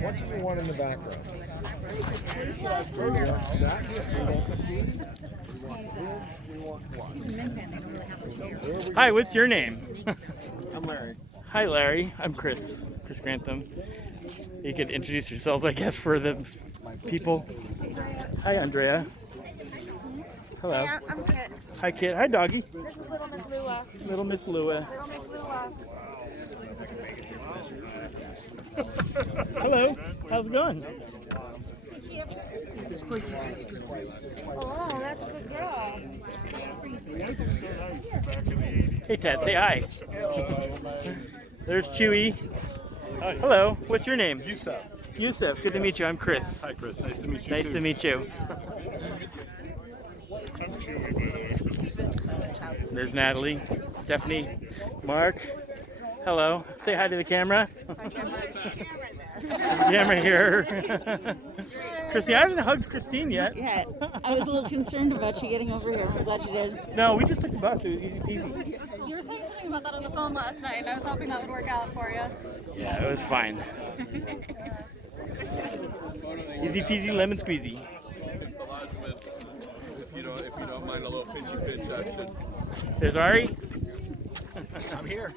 What do you want in the background? We want that. We want the scene. We want food. We want what? Hi, what's your name? I'm Larry. Hi, Larry. I'm Chris. Chris Grantham. You could introduce yourselves, I guess, for the people. Hi, Andrea. Hello. Hey, I'm Kit. Hi, Kit. Hi, Doggy. This is Little Miss Lua. Little Miss Lua. Little Miss Lua. Hello. How's it going? Oh, that's a good girl. Hey, Ted. Say hi. There's Chewy. Hi. Hello. What's your name? Yusuf. Yusuf. Good to meet you. I'm Chris. Hi, Chris. Nice to meet you. Nice too. to meet you. There's Natalie, Stephanie, Mark. Hello. Say hi to the camera. Camera here. Christine, I haven't hugged Christine yet. Yeah, I was a little concerned about you getting over here. I'm glad you did. No, we just took the bus. It was easy peasy. You were saying something about that on the phone last night, and I was hoping that would work out for you. Yeah, it was fine. Easy peasy lemon squeezy. If you don't mind a little pinchy pinch action. There's Ari. I'm here.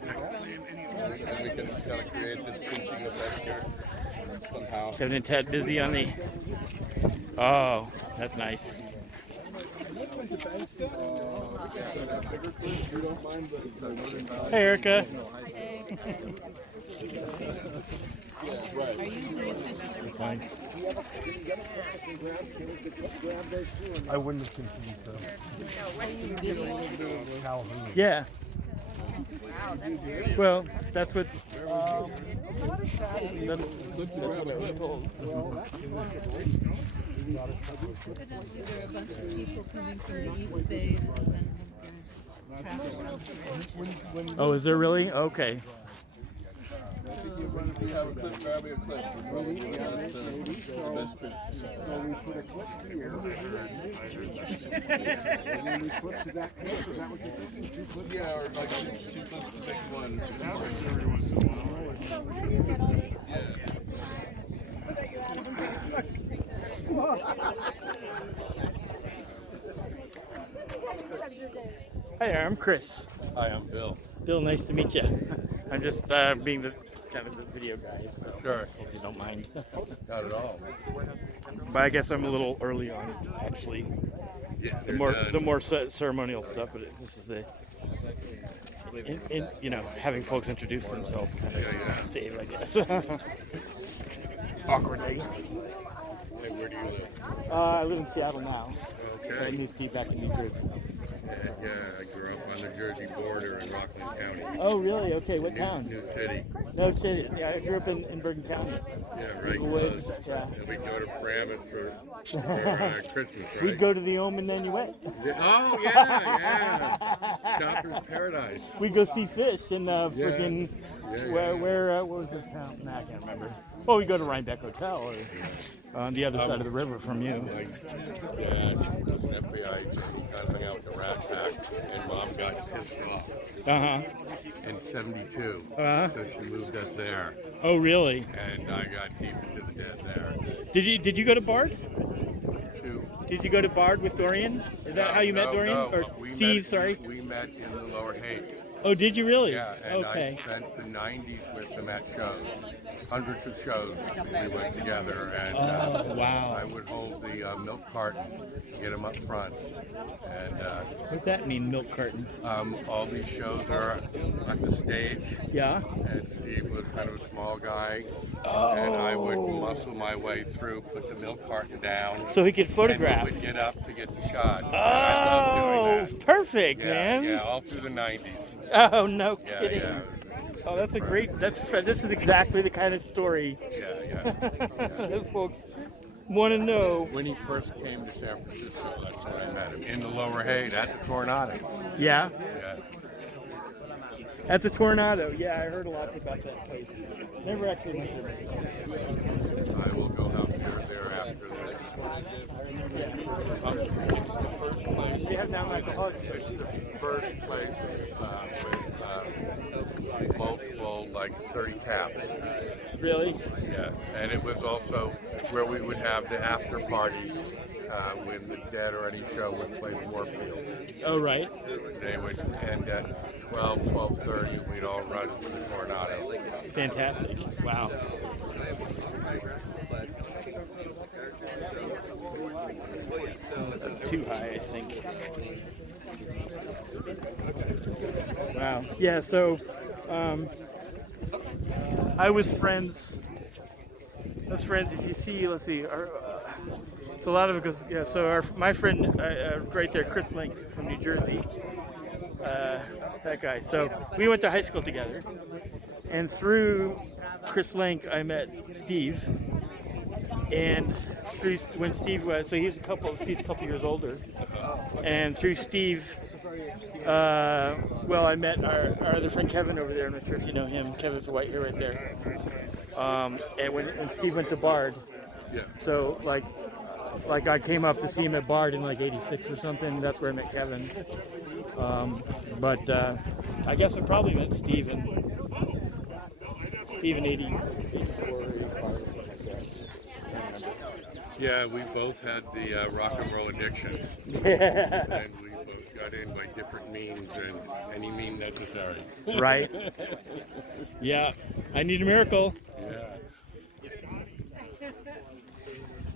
And we can kind of create this pinching effect here somehow. Kevin and Ted busy on the. Oh, that's nice. Hey, Erica. It's fine. I wouldn't have confused them. Calhoun. Yeah. Well, that's what. That's what I was told. Evidently, there are a bunch of people coming from the East Bay that Oh, is there really? Okay. We have a clip, grab me a clip. So we put a clip here. And then we clip to that clip. Is that what you're thinking? Two clips? Yeah, or like two clips to make one. Hi there, I'm Chris. Hi, I'm Bill. Bill, nice to meet you. I'm just being the kind of the video guy, so Sure. hope you don't mind. Not at all. But I guess I'm a little early on, actually. Yeah, The more ceremonial stuff, but this is the, you know, having folks introduce themselves kind of stage, I guess. Awkwardly. Hey, where do you live? I live in Seattle now. I Okay. used to be back in New Jersey. Yeah, I grew up on the Jersey border in Rockland County. Oh, really? Okay, what town? New City. No shit. Yeah, I grew up in Bergen County. Yeah, right. Way- Close. yeah. And we go to Paramus for Christmas, right? We'd go to the Ohm and then you went. Oh, yeah. Shopper's Paradise. We go see fish in freaking Yeah. where what was the town? Nah, I can't remember. Well, we go to Rhinebeck Hotel or on the other side of the river from you. My dad was an FBI agent. He kind of hung out with the Rat Pack, and Mom got pissed off in '72. So she moved us there, Oh, really? and I got deep into the dead there. Did you go to Bard? Two. Did you go to Bard with Dorian? Is that how you met Dorian? No, Or we Steve? met, Sorry. We met in the Lower Haight. Oh, did you really? Yeah, and Okay. I spent the '90s with them at shows. Hundreds of shows we went together, and Oh, wow. I would hold the milk carton, get them up front, and What does that mean, milk carton? all these shows are at the stage, Yeah. and Steve was kind of a small guy, and I would muscle my way through, put the milk carton down, So he could photograph. and he would get up to get the shot. And I Oh, loved doing that. perfect, Yeah, man. yeah, all through the '90s. Oh, no Yeah, kidding. yeah. Oh, that's a great. This is exactly the kind of story Yeah. that folks want to know. When he first came to San Francisco, that's when I met him, in the Lower Haight at the Tornado. Yeah, Yeah. at the Tornado. Yeah, I heard a lot about that place. Never actually went there. I will go out there after this. It's the first place. They have down like the hug. It's the first place with multiple, like 30 taps. Really? Yeah, and it was also where we would have the after parties when the Dead or any show would play Warfield. Oh, right. They would end at 12, 12:30. We'd all run to the Coronado. Fantastic. Wow. That's too high, I think. Wow. Yeah, so I was friends. If you see, let's see. So a lot of it goes, yeah, so my friend right there, Chris Link from New Jersey, that guy. So we went to high school together. And through Chris Link, I met Steve. And when Steve was, so Steve's a couple years older. And through Steve, I met our other friend Kevin over there. I'm not sure if you know him. Kevin's white hair right there. And when Steve went to Bard, so like I came up to see him at Bard in like '86 or something. That's where I met Kevin. But I guess I probably met Steve in 84, 85. Yeah, we both had the rock and roll addiction. Yeah. And we both got in by different means and any mean necessary. Right. Yeah. I need a miracle. Yeah.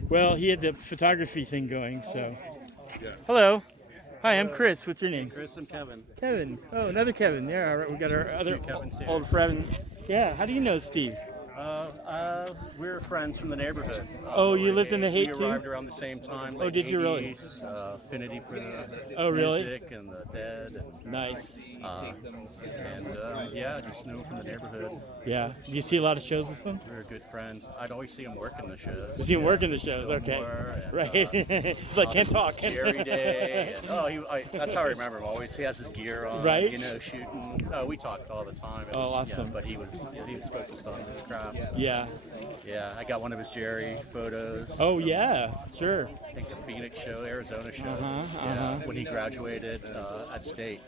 Well, he had the photography thing going, so. Yeah. Hello. Hi, I'm Chris. What's your name? Chris and Kevin. Kevin. Oh, another Kevin. Yeah, all right. We got our other Kevin's here. old friend. Yeah. How do you know Steve? We're friends from the neighborhood. Oh, you lived in the Haight We too? arrived around the same time. Oh, did you really? 80s, affinity for the Oh, really? music and the Dead. Nice. Yeah, just knew him from the neighborhood. Yeah. Do you see a lot of shows with him? We were good friends. I'd always see him working the shows. You see him working the shows. Okay. And, Right. It's like can't talk. Jerry Day. And, that's how I remember him. Always, he has his gear on. Right. You know, shooting. We talked all the time. It Oh, was, awesome. Yeah, but he was focused on his craft. Yeah. Yeah, I got one of his Jerry photos. Oh yeah. Sure. I think the Phoenix show, Arizona show. Uh-huh. When he graduated at State.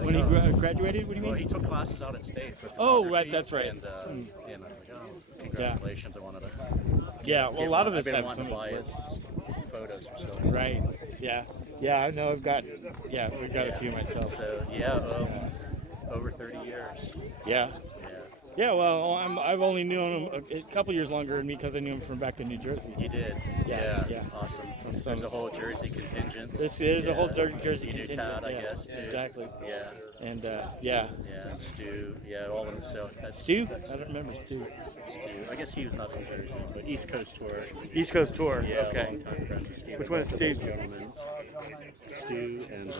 When he graduated, what do you mean? Well, he took classes out at State. For Oh, photography, right, that's right. And I was like, oh, congratulations! I wanted to. Yeah. Well, a lot of us I've been have wanting some. to buy his photos for so long. Right. Yeah. Yeah. I know. We've got a few myself. So over 30 years. Yeah. Yeah. Yeah. Well, I've only known him a couple years longer than me because I knew him from back in New Jersey. You did. Yeah, Yeah. yeah. Awesome. From There's a some- whole Jersey contingent. There's a whole Jersey You knew contingent. Tad, I yeah, guess, too. Exactly. Yeah. And yeah. Yeah. And Stu. Yeah. All of them. So that's Stu? That's I don't remember Stu. Stu. I guess he was not from Jersey, but East Coast tour. East Coast tour. Yeah, Okay. longtime friends with Steve. Which one is Steve? Gentleman. Stu and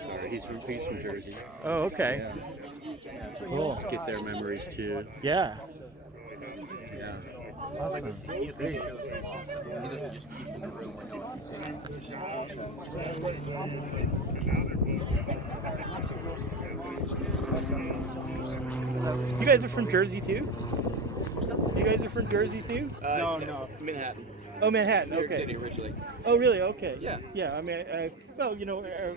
sorry, he's from Jersey. Oh, okay. Yeah. Cool. Get their memories too. Yeah. Yeah. Awesome. Great. You guys are from Jersey too? You guys are from Jersey too? No, Manhattan. Oh, Manhattan. New York Okay. City originally. Oh, really? Okay. Yeah. Yeah. I mean, well,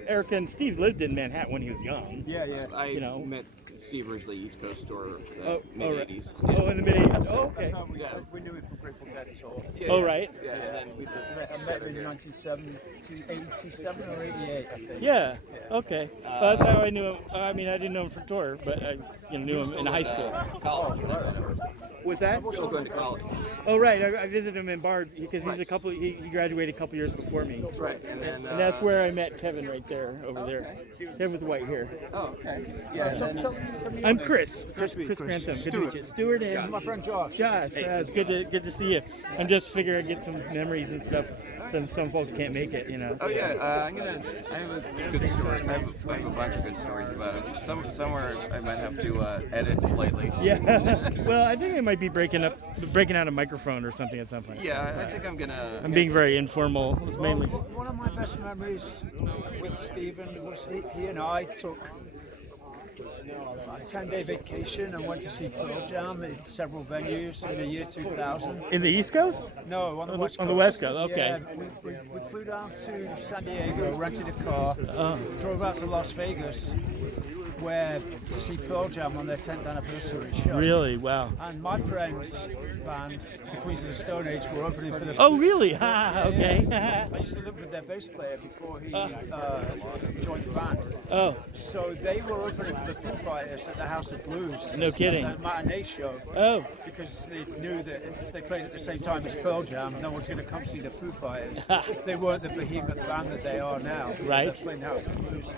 Eric and Steve lived in Manhattan when he was young. Yeah. I You know. met Steve originally East Coast tour Oh, mid right. 80s. Oh, in the mid '80s. Oh, okay. Yeah. We knew him from Grateful Dead tour. Yeah, Oh, yeah. right. Yeah, and then we I met him in 1987 or 88, I think. Yeah. Okay. Well, that's how I knew him. I mean, I didn't know him for tour, but I knew him in high school. College. when I met him. Was that? Still going to college. Oh, right. I visited him in Bard because he graduated a couple years before me. Right, and then. And that's where I met Kevin right there, over there. Kevin with the white hair. Oh, okay. Yeah, and then, I'm Chris. Chris Chris. Grantham. Good to Stuart. meet you. Stuart and My friend Josh. Josh. It's good to see you. I'm just figuring I'd get some memories and stuff. Some folks can't make it, you know. Oh yeah, I have a good story. I have a bunch of good stories about it. Somewhere I might have to edit slightly. Yeah. Well, I think I might be breaking out a microphone or something at some point. Yeah, I think I'm gonna. I'm being very informal. It was mainly. One of my best memories with Stephen was he and I took a 10-day vacation and went to see Pearl Jam in several venues in the year 2000. In the East Coast? No, on the West Coast. On the West Coast, okay. Yeah, we flew down to San Diego, rented a car, drove out to Las Vegas, where to see Pearl Jam on their 10th anniversary show. Really? Wow. And my friend's band, the Queens of the Stone Age, were opening for the. Oh, really? Ha, okay. I used to live with their bass player before he joined the band. Oh, So they were opening for the Foo Fighters at the House of Blues. No kidding. At the matinee show. oh, Because they knew that if they played at the same time as Pearl Jam, no one's going to come see the Foo Fighters. They weren't the behemoth band that they are now. Right. They're playing House of Blues.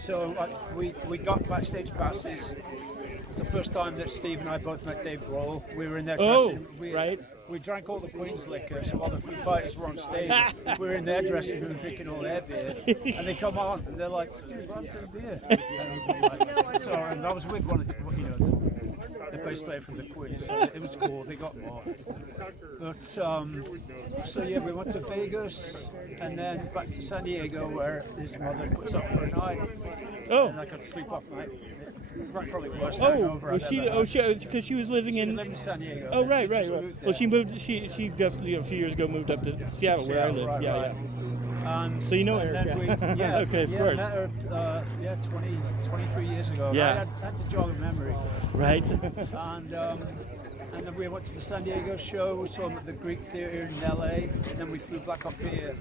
So we got backstage passes. It was the first time that Steve and I both met Dave Grohl. We were in their Oh, dressing room. right. We drank all the Queen's liquor, so while the Foo Fighters were on stage, we were in their dressing room drinking all their beer. And they come on, and they're like, dude, what happened to the beer? And I was with one of the bass player from the Queen, so it was cool. They got more. But so yeah, we went to Vegas and then back to San Diego, where his mother was up for a night, oh, and I got to sleep off night. Probably the worst oh, hangover was I've she? ever Oh, had. because she was living She in. lived in San Diego. Oh, right, She right, just right. moved Well, she there. moved. She just a few years ago moved up to Seattle, where I Seattle, live. right, Yeah, right. yeah. And So you know and Erica. then yeah, Okay, of yeah, course. Met her, 23 years ago. Yeah. I had to jog a memory. Right. And then we went to the San Diego show. We saw them at the Greek Theatre in LA. And then we flew back up here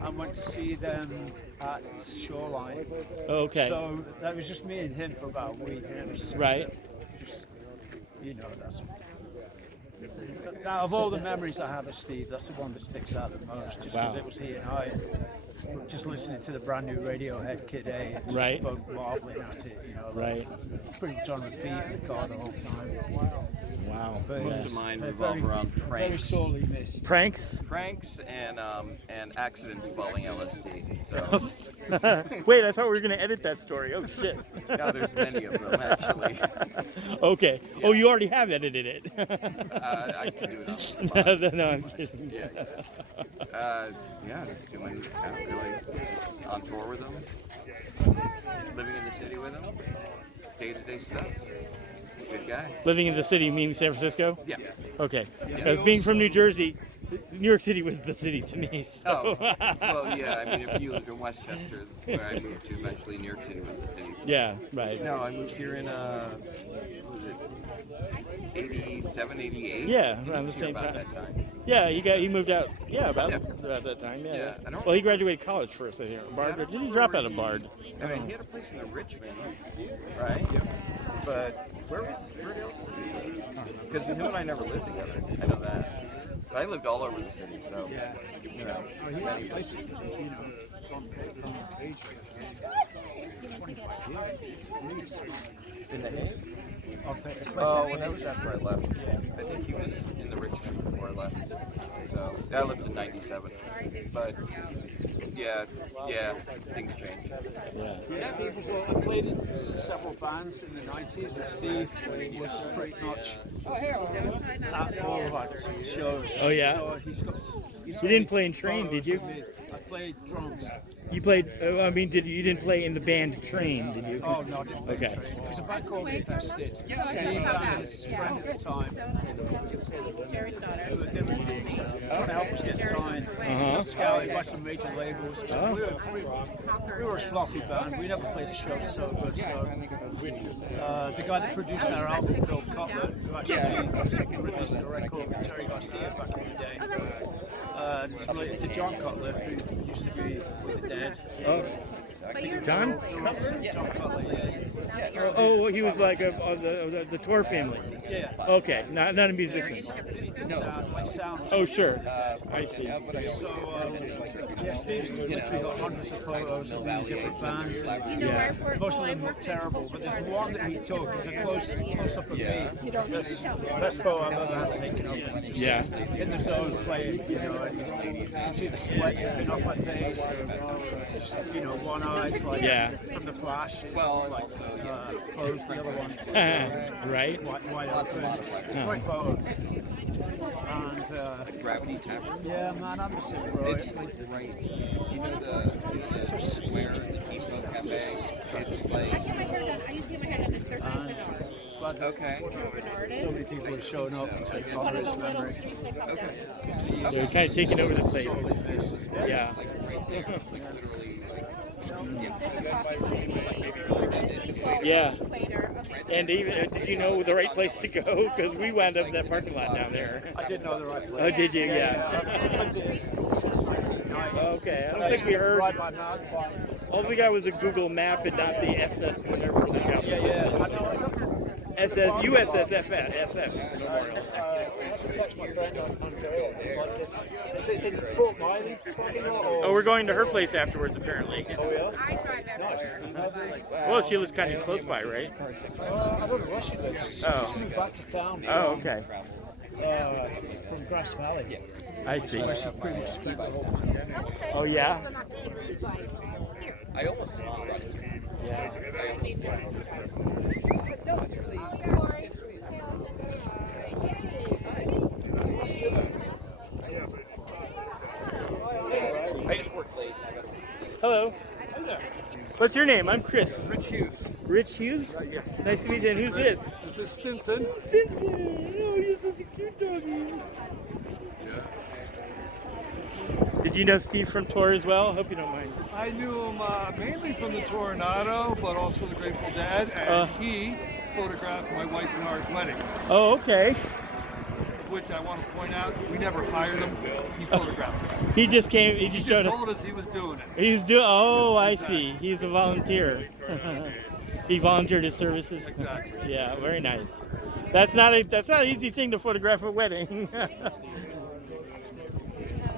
and went to see them at Shoreline. Okay. So that was just me and him for about a week. And it was Right. just, that's. Now, of all the memories I have of Steve, that's the one that sticks out the most, just because Wow. it was he and I. Just listening to the brand new Radiohead Kid A, and just Right. both marveling at it, Right. Pretty much on repeat in the car the whole time. Wow. But Most yes, of mine very- revolve around Very pranks. sorely missed. Pranks? Pranks and accidents involving LSD. So Wait, I thought we were gonna edit that story. Oh shit. yeah, there's many of them actually. Okay. Oh, you already have edited it. I can do it on the spot. no, I'm kidding. Yeah, just doing really on tour with them, living in the city with them, day-to-day stuff. Good guy. Living in the city, meaning San Francisco? Yeah. Okay. Because being from New Jersey, New York City was the city to me. So. Oh, well, yeah. I mean, if you lived in Westchester, where I moved to eventually, New York City was the city. Yeah, right. No, I moved here in what was it 87, 88? Yeah, He around the moved here same about time. that time. Yeah, he moved out. Yeah, about Yeah. that time. Yeah. Yeah, I don't- Well, he graduated college first, I think. Bard. Or did he drop out of Bard? I mean, he had a place in the Richmond, right? But where else? Because him and I never lived together. I know that. But I lived all over the city, so you know. He had places, on page 25 years. In the Hague? Of the place Oh, well, that was after I left. I think he was in the Richmond before I left. So I left in '97. But yeah, things change. Yeah. Yeah, Steve was I played in several bands in the 90s, and Steve was pretty much at all of our shows. Oh, yeah? So he's You didn't play in Train, did you? I played drums. You played. I mean, you didn't play in the band Train, did you? Oh, no, I didn't play Okay. Train. It was a band called Infested. Steve and his friend at the time, they were trying to help us get signed. Got scouted by some major labels. But we were a sloppy band. We never played the show so good. So the guy that produced our album, Bill Cutler, who actually released a record with Jerry Garcia back in the day. It's related to John Cutler, who used to be with the Dead. John? John Cutler, yeah. Oh, he was like the tour family. Yeah. Okay, not a musician. He did sound. Oh, sure. I see. So, yeah, Steve's literally got hundreds of photos of the different bands. And, Yeah. most of them look terrible, but there's one that he took. It's a close up of me. That's the best photo I've ever had taken of me. Just Yeah. in the zone playing, and you can see the sweat dripping off my face. Just, one eye, like Yeah. from the flash. It's like closed, the other one. Right. Wide open. It's a great photo. And Gravity Tavern. yeah, man, I'm just sick, bro. It's like right. You know it's just square the Keystone Cafe. It's like But okay. so many people are showing up to honor his memory. They're kind of taking over the place. Yeah. Yeah. And even, did you know the right place to go? Because we wound up in that parking lot down there. I did know the right place. Oh, did you? Yeah. I've lived here since 1990. Okay, I So don't think we heard. Ride my mountain bike. All we got was a Google map and not the SS whatever they got. Yeah. I know. SS USSF Memorial. I have to text my friend on Dorian. Like this. Is it in Fort Miley? Oh, we're going to her place afterwards, apparently. Oh, yeah? Nice. Well, she lives kind of close by, right? I don't know where she lives. She Oh. just moved back to town. Oh, okay. From Grass Valley. I see. She pretty much spent the whole Oh, yeah? I almost brought it. I just worked late. Hello. What's your name? I'm Chris. Rich Hughes. Rich Hughes? Yes. Nice to meet you. And who's this? This is Stinson. Stinson. Oh, you're such a cute doggy. Did you know Steve from tour as well? Hope you don't mind. I knew him mainly from the Tornado, but also the Grateful Dead, and he photographed my wife and ours wedding, Oh, okay. which I want to point out, we never hired him, he photographed it. He just came. He He just just showed us. told us he was doing it. He's doing. Oh, I see. He's a volunteer. He volunteered his services. Exactly. Yeah, very nice. That's not an easy thing to photograph a wedding.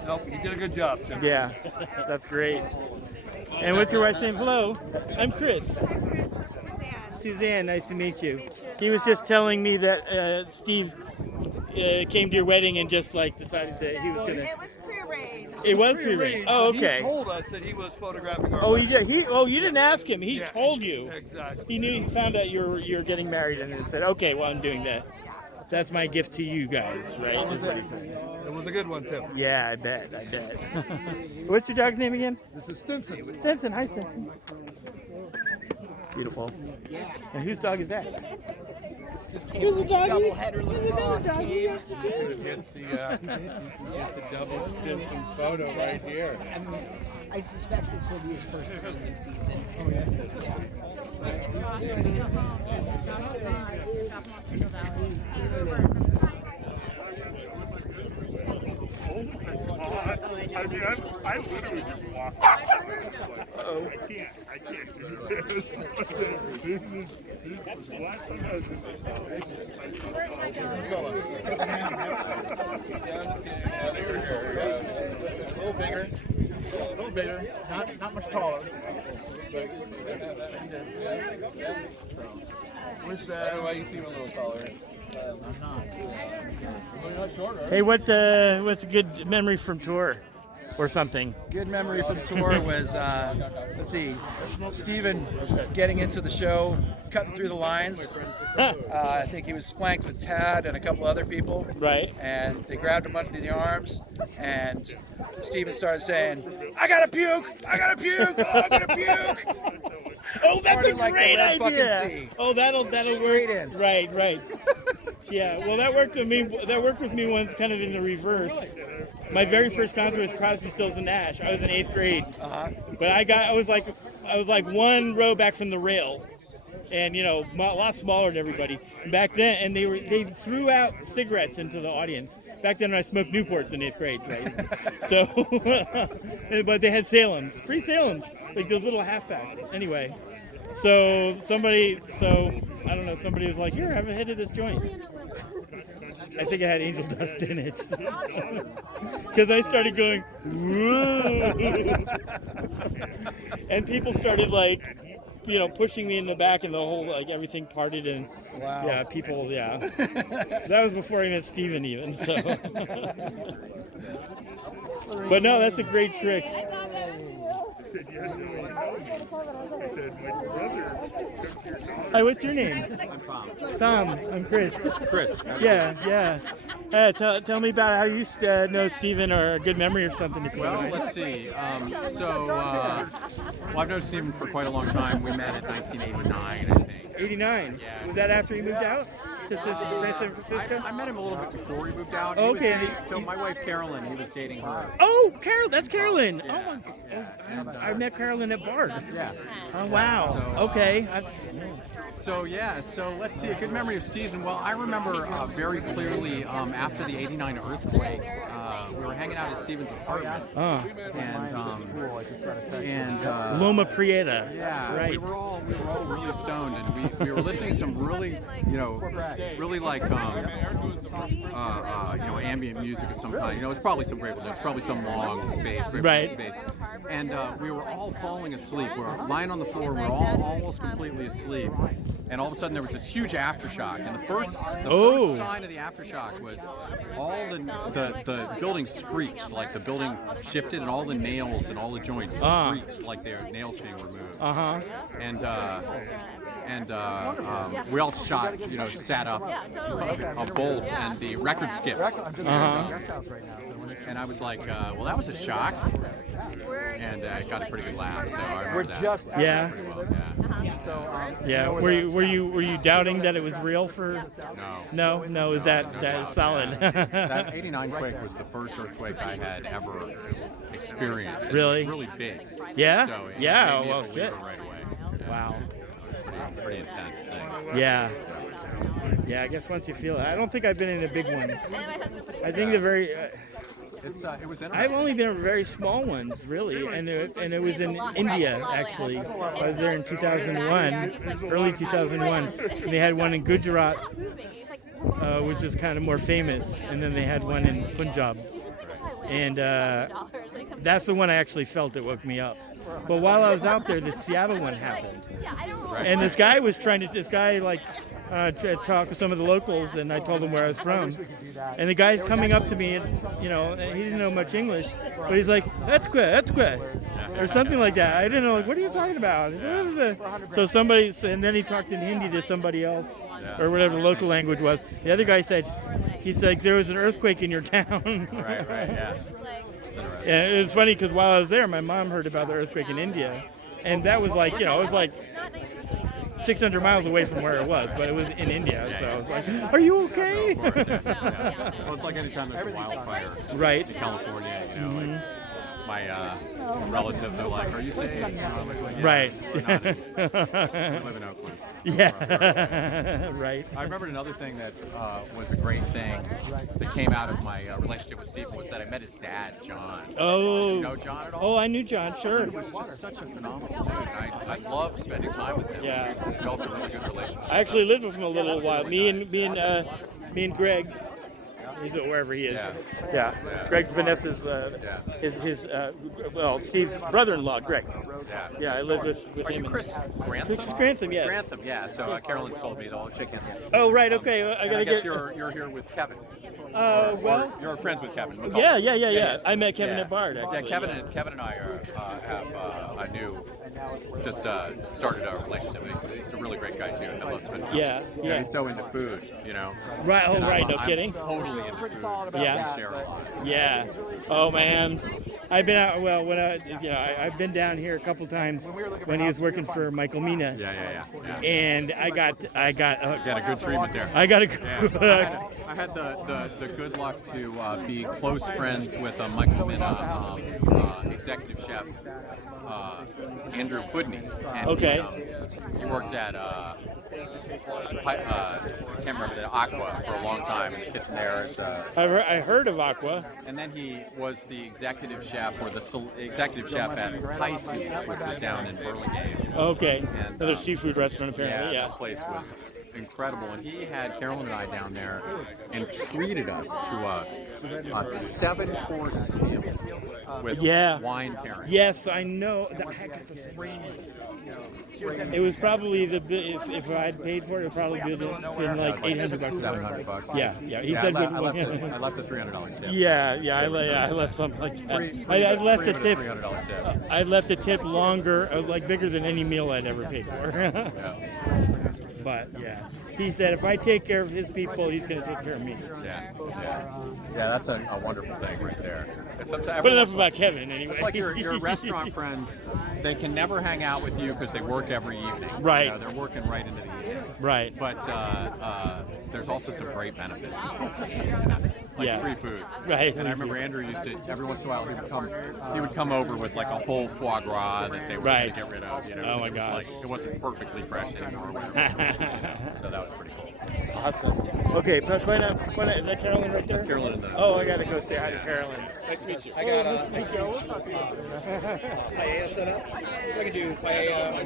Nope, he did a good job, Tim. Yeah, that's great. And what's your wife's name? Hello, I'm Chris. Suzanne, nice to meet you. He was just telling me that Steve came to your wedding and just like decided that he was gonna. It was prearranged. It was pre-arranged. Oh, okay. He told us that he was photographing our Oh, wedding. you didn't ask him. He Yeah, told you. Exactly. He knew. He found out you're getting married and then said, okay, well I'm doing that. That's my gift to you guys, right? Is what he said. It was a good one, Tim. Yeah, I bet. What's your dog's name again? This is Stinson. Stinson. Hi, Stinson. Beautiful. And whose dog is that? Who's the doggy? Doubleheader lacrosse game. Get the double Stinson photo right here. I suspect this will be his first game this season. I mean, I literally just lost. Oh. I can't do this. This is what? A little bigger. Not much taller. Why you seem a little taller? I'm not. Hey, what's a good memory from tour, or something? Good memory from tour was, let's see, Steven getting into the show, cutting through the lines. I think he was flanked with Tad and a couple other people. Right. And they grabbed him under the arms, and Steven started saying, "I gotta puke! I gotta puke! Oh, I'm gonna puke!" Oh, that's a Started like the great Red fucking idea. sea. Oh, that'll Straight work. in. Right. Yeah. Well, that worked with me. That worked with me once, kind of in the reverse. My very first concert was Crosby, Stills and Nash. I was in 8th grade. But I was like one row back from the rail, and a lot smaller than everybody. And back then, and they threw out cigarettes into the audience. Back then, I smoked Newports in 8th grade, right? So, but they had Salems, free Salems, like those little half packs. Anyway, so somebody was like, "Here, have a hit of this joint." I think it had angel dust in it, because I started going, "Whoa!" and people started pushing me in the back, and the whole everything parted, and people. That was before I met Steven even. So, but no, that's a great trick. Hi, what's your name? I'm Tom. Tom, I'm Chris. Chris. Yeah. Tell me about how you know Steven, or a good memory or something. If you Well, want. let's see. I've known Steven for quite a long time. We met in 1989, I think. 89. Yeah. Was that after you moved out? to San Francisco? I met him a little bit before he moved out. Okay. So my wife Carolyn, he was dating her. Oh, Carol, that's Carolyn. Yeah. Oh, And, I met Carolyn at Bard. Yeah. Oh, wow. So, Okay. That's, So let's see, a good memory of Steven. Well, I remember very clearly after the '89 earthquake, we were hanging out at Steven's apartment, and Loma Prieta. yeah, Right. we were all really stoned, and we were listening to some really, really like ambient music of some kind. It's probably some Grateful Dead, it's probably some long space, Right. space. And we were all falling asleep. We were lying on the floor. We were all almost completely asleep. And all of a sudden, there was this huge aftershock. And the first sign of the aftershock was all the building screeched, like the building shifted, and all the nails and all the joints screeched, like their nails being removed. And we all sat up a bolt, and the record skipped. And I was like, well, that was a shock. And it got a pretty good laugh. So I remember that. Yeah. Pretty well, yeah. Yeah. Were you doubting that it was real for? No. No. Is that solid? That '89 quake was the first earthquake I had ever experienced. Really? It was really big. Yeah. So it Yeah. made me a Well, believer shit. right away. Wow. It's a pretty intense thing. Yeah. Yeah. I guess once you feel it, I don't think I've been in a big one. I think the very. It was interesting. I've only been in very small ones, really, and it was in India actually. I was there in 2001, early 2001. And they had one in Gujarat, which is kind of more famous, and then they had one in Punjab, and that's the one I actually felt that woke me up. But while I was out there, the Seattle one happened, and this guy talked to some of the locals, and I told him where I was from. And the guy's coming up to me, and and he didn't know much English, but he's like, "That's good," or something like that. I didn't know, like, what are you talking about? So and then he talked in Hindi to somebody else, or whatever the local language was. The other guy said, there was an earthquake in your town. Right, yeah. And it was funny because while I was there, my mom heard about the earthquake in India, and that was like, it was like 600 miles away from where it was, but it was in India, so I was like, "Are you okay?" Well, it's like anytime there's a wildfire Right. in California, like my relatives are like, "Are you safe?" I'm like, "Yeah, Right. we're not in- we live in Oakland." Yeah. Right. I remembered another thing that was a great thing that came out of my relationship with Stephen was that I met his dad, John. Oh. Did you know John at all? Oh, I knew John. Sure. He was just such a phenomenal dude. I loved spending time with him. Yeah. We developed a really good relationship. I actually lived with him a little while. Me and Greg. He's wherever he is. Yeah. Greg Vanessa's Steve's brother-in-law, Greg. Yeah, I lived with Are him. you Chris Grantham? Chris Grantham, yes. Grantham, yeah. So Carolyn told me to shake hands. Oh, right. Okay. I gotta guess get. you're here with Kevin. Well. Or you're friends with Kevin. McCall. Yeah. I met Kevin at Bard. Actually. Yeah, Kevin and I have a new. Just started a relationship. He's a really great guy too. I love spending time. Yeah. He's so into food, Right. Oh, And right. I'm no kidding. Totally into food. Yeah. We share a lot. Yeah. Oh man, I've been out. Well, I've been down here a couple times when he was working for Michael Mina. Yeah. And I got Got a good treatment there. I got a. I had the good luck to be close friends with Michael Mina, executive chef Andrew Pudney. And he worked at I can't remember the Aqua for a long time in the kitchen there. I heard of Aqua. And then he was the executive chef executive chef at Pisces, which was down in Burlingame. Okay. And, Another seafood restaurant apparently. Yeah. That place was incredible, and he had Carolyn and I down there and treated us to a 7-course meal with wine pairing. Yes, I know. It was probably if I'd paid for it, it'd probably been like $800. $700. Yeah. He said I left the $300 tip. Yeah, I left something like that. I left a tip. $300 tip. I left a tip longer, like bigger than any meal I'd ever paid for. But yeah. he said, if I take care of his people, he's going to take care of me. Yeah, that's a wonderful thing right there. But enough about Kevin, anyway. It's like your restaurant friends, they can never hang out with you because they work every evening. Right. You know, they're working right into the evening. Right. But there's also some great benefits. Like Yeah. free food. Right. And I remember Andrew used to, every once in a while, he would come over with like a whole foie gras that they were going to get rid of. You know, Oh my it was gosh. like, it wasn't perfectly fresh anymore. Or whatever. So that was pretty cool. Awesome. Okay, is that Carolyn right there? That's Carolyn in the. Oh, I got to go say hi to Carolyn. Nice to meet you. I got paella set up. So I can do paella.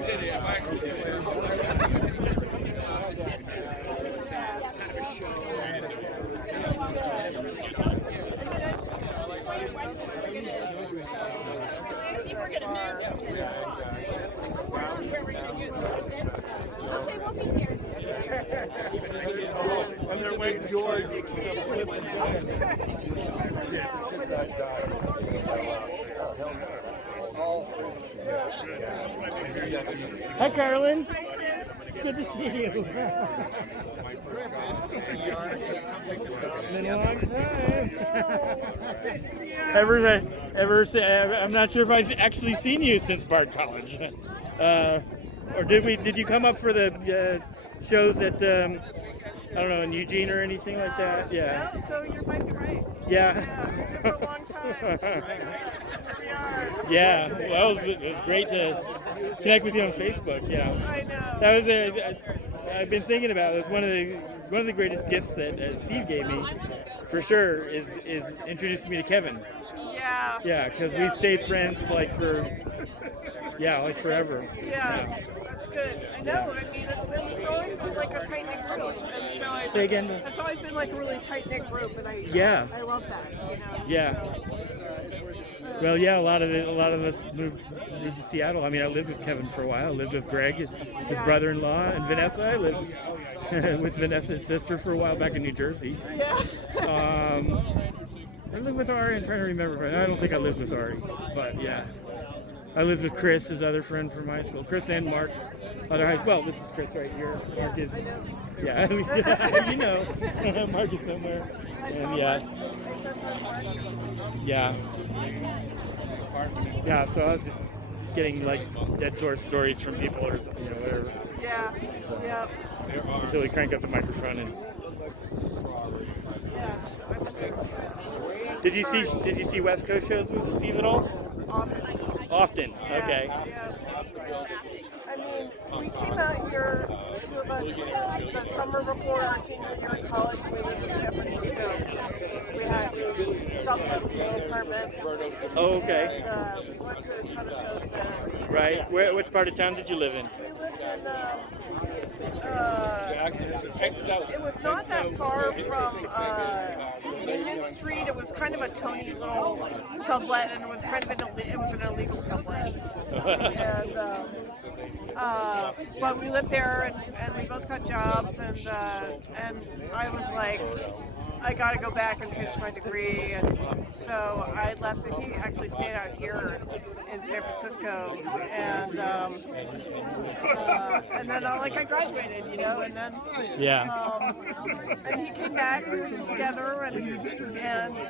And they're waiting George. Hi, Carolyn. Good to see you. Been a long time. I'm not sure if I've actually seen you since Bard College. Or did you come up for the shows at I don't know, in Eugene or anything like that? Yeah. Yeah, so you might be right. Yeah. Yeah, for a long time. Here we are. Yeah. Well, it was great to connect with you on Facebook. Yeah. I know. That was I've been thinking about it. It was one of the greatest gifts that Steve gave me, for sure, is introducing me to Kevin. Yeah. Yeah, because we stayed friends like forever. Yeah, that's good. I know. I mean, it's always been like a tight knit group, and so Say again? it's always been like a really tight knit group, and I love that. You know. Yeah. Well, yeah, a lot of us moved to Seattle. I mean, I lived with Kevin for a while. I lived with Greg, his brother-in-law, and Vanessa. I lived with Vanessa's sister for a while back in New Jersey. Yeah. I lived with Ari. I'm trying to remember. I don't think I lived with Ari, but yeah. I lived with Chris, his other friend from high school. Chris and Mark, other high school. Well, this is Chris right here. Mark is, yeah, you know, Mark is somewhere. And yeah. So I was just getting like dead horse stories from people or whatever. Yeah. So, Yeah. Until we crank up the microphone and. Did you see West Coast shows with Steve at all? Often. Yeah, Okay. Yeah. I mean, we came out here, the two of us, the summer before our senior year in college. We lived in San Francisco. We had sublet in an apartment. Oh, okay. And, we went to a ton of shows there. Right. Which part of town did you live in? We lived in. It was not that far from Union Street. It was kind of a Tony little sublet, and it was kind of an illegal sublet. And but we lived there, and we both got jobs, and I was like, I got to go back and finish my degree, and so I left, and he actually stayed out here in San Francisco, and then I graduated, and then and he came back, we were still together, and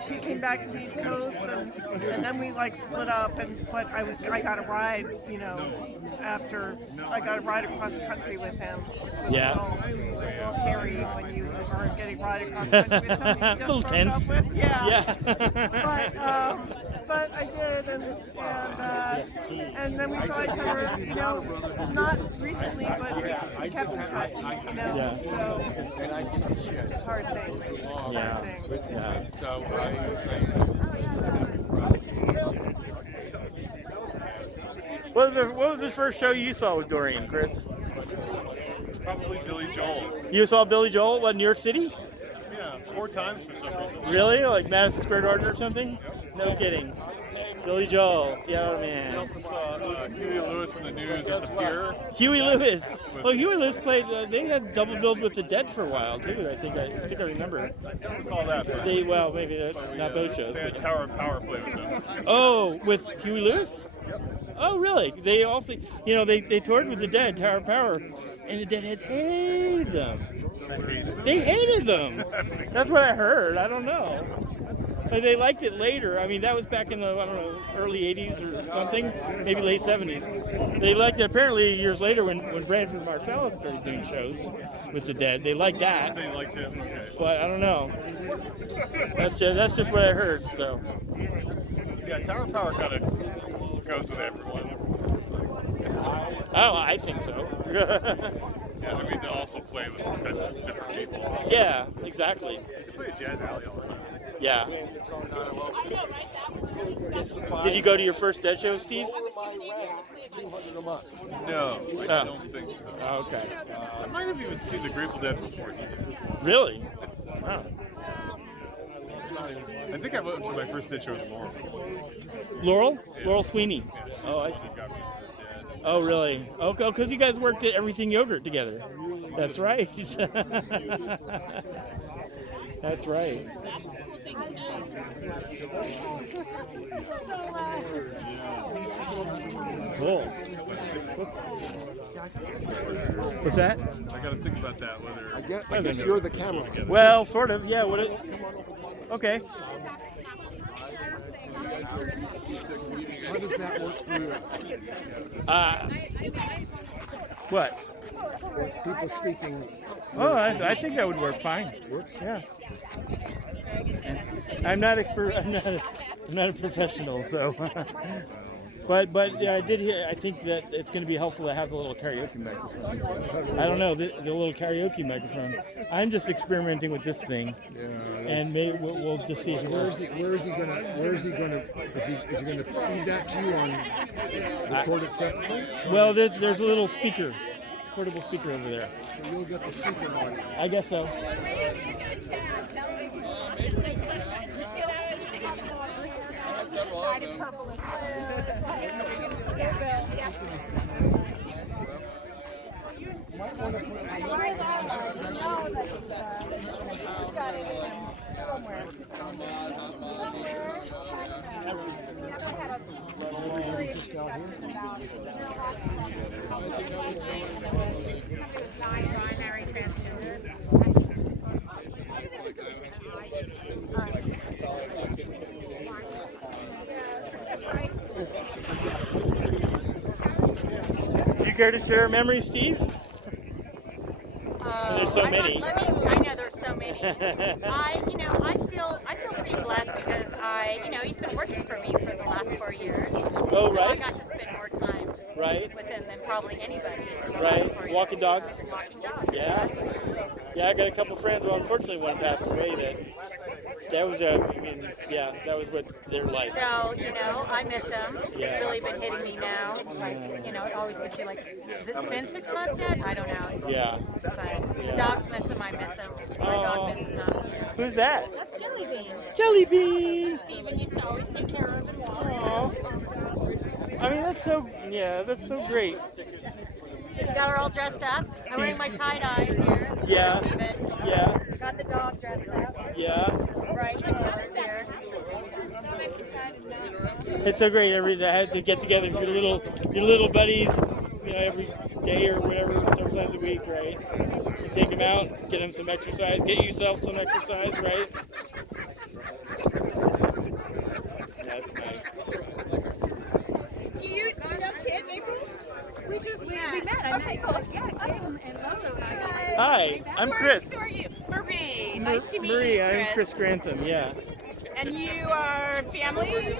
he came back to the East Coast, and then we split up, but I got a ride, after I got a ride across the country with him, which was a little hairy when you are getting a ride across the country with somebody you just broke up with. Yeah. But I did, and then we saw each other, not recently, but we kept in touch, so it's a hard thing. What was the first show you saw with Dorian, Chris? Probably Billy Joel. You saw Billy Joel, New York City? Yeah, 4 times for some reason. Really? Like Madison Square Garden or something? No kidding. Billy Joel, Seattle man. We also saw Huey Lewis in the News at the pier. Huey Lewis. Well, Huey Lewis played. They had double billed with the Dead for a while too. I think I remember. I don't recall that. But maybe not those shows. They had Tower of Power play with them. Oh, with Huey Lewis? Yep. Oh, really? They also, they toured with the Dead, Tower of Power, and the Deadheads hated them. They hated them. That's what I heard. I don't know. But they liked it later. I mean, that was back in the, I don't know, early 80s or something, maybe late 70s. They liked it apparently years later when Branford Marsalis started doing shows with the Dead. They liked that. They liked it. Okay. But I don't know. That's just what I heard. So. Yeah, Tower Power kind of goes with everyone. Oh, I think so. Yeah, I mean, they also play with all kinds of different people. Yeah, exactly. They play at Jazz Alley all the time. Yeah. Did you go to your first Dead show, Steve? No, I don't think so. Oh, okay. I might have even seen the Grateful Dead before he did. Really? Wow. I think I went to my first Dead show with Laurel. Laurel? Yeah. Laurel Sweeney. Yeah, Oh, I see. She got me into Dead. Oh, really? Okay, because you guys worked at Everything Yogurt together. That's right. That's right. Cool. What's that? I got to think about that. Whether I guess you're the camera. Well, sort of. Yeah. What? Okay. How does that work for you? What? People speaking. Oh, I think that would work fine. Works? Yeah. I'm not expert. I'm not a professional, so. But yeah, I did hear. I think that it's going to be helpful to have the little karaoke microphone. I don't know the little karaoke microphone. I'm just experimenting with this thing, and maybe we'll just see if it works. Where is he gonna? Is he gonna feed that to you on record it separately? Well, there's a little speaker, portable speaker over there. So you'll get the speaker on. I guess so. You care to share a memory, Steve? There's so many. I know there's so many. I feel pretty blessed because he's been working for me for the last 4 years. Oh, so right. I got to spend more time with him than probably anybody. For the last 4 years. Walking dogs. Walking dogs. Yeah. Yeah, I got a couple friends. Well, unfortunately, one passed away. That was that was what their life. So, I miss him. Yeah. It's really been hitting me now. Like, it always hits you like, has it been 6 months yet? I don't know. Yeah. But the dogs miss him, I miss him. Our dog misses him. Who's that? That's Jelly Bean. Jelly Bean! Steven used to always take care of him. Aww. I mean, that's so great. He's got her all dressed up. I'm wearing my tie-dyes here. Yeah. Yeah. Got the dog dressed up. Yeah. Bright colors here. It's so great. I had to get together with your little buddies, every day or whatever, several times a week, right? You take them out, get them some exercise, get yourself some exercise, right? That's nice. Do you know kids, April? We just met. We met. I met. Yeah, Kim and Lodo and I. Hi, I'm Chris. Who are you? Marie. Nice to meet Marie, you, I'm Chris Grantham, yeah. And you are family?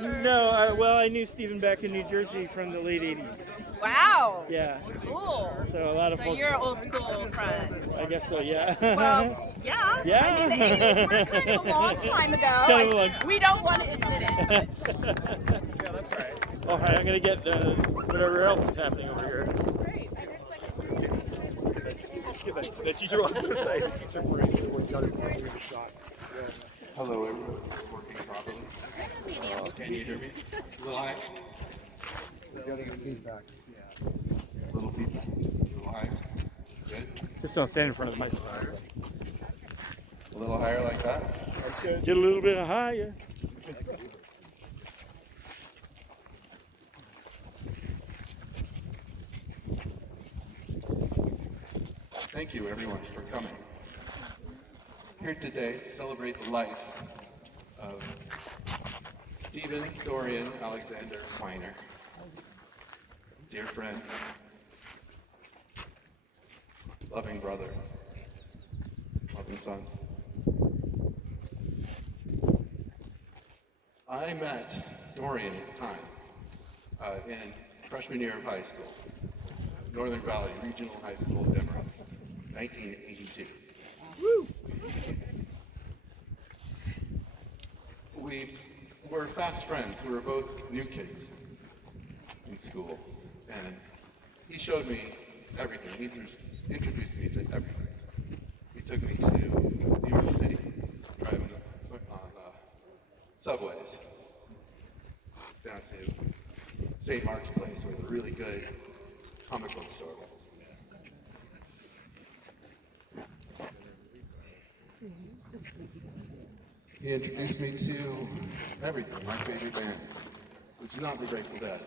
No, I knew Stephen back in New Jersey from the late 80s. Wow. Yeah. Cool. So a lot of So folks. you're old school friends. I guess so, yeah. Well, yeah. Yeah. I mean, the 80s were kind of a long time ago. Kind of long. We don't want to admit it. Yeah, that's right. All right, I'm going to get whatever else is happening over here. The teacher was going to say, the teacher was got it in the shot. Hello, everyone. Is this working properly? Can you hear me? A little high? Getting feedback. A little feedback? A little higher? Good? Just don't stand in front of the microphone. A little higher like that? Get a little bit higher. thank you everyone for coming. Here today to celebrate the life of Stephen Dorian Alexander Weiner, dear friend, loving brother, loving son. I met Dorian at the time in freshman year of high school, Northern Valley Regional High School, Denver, 1982. Woo! We were fast friends. We were both new kids in school, and he showed me everything. He introduced me to everything. He took me to New York City, driving on subways, down to St. Mark's Place, where the really good comic book store was. He introduced me to everything, my favorite band, which is not the Grateful Dead.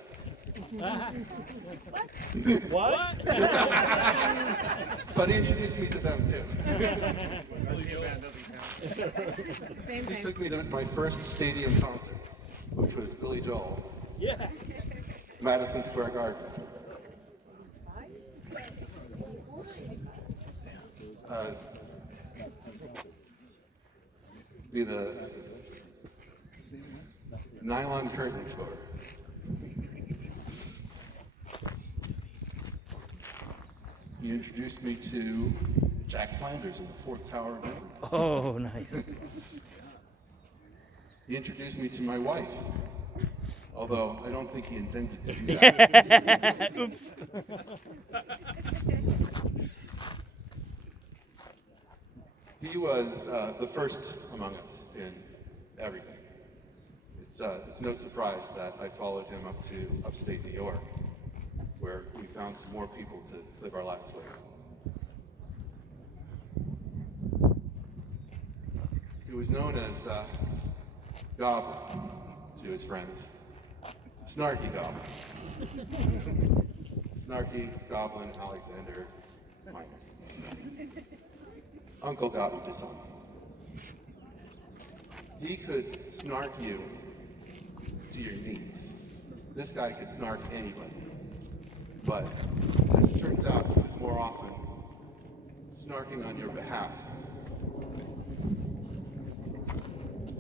What? But he introduced me to them too. He took me to my first stadium concert, which was Billy Joel. Yes. Madison Square Garden. Be the Nylon Curtain tour. He introduced me to Jack Flanders in the Fourth Tower of Memory. Oh, nice. He introduced me to my wife, although I don't think he intended to do that. Oops. He was the first among us in everything. It's no surprise that I followed him up to upstate New York, where we found some more people to live our lives with. He was known as Goblin to his friends. Snarky Goblin. Snarky Goblin Alexander Weiner. Uncle got me to some. He could snark you to your knees. This guy could snark anybody. But as it turns out, it was more often snarking on your behalf.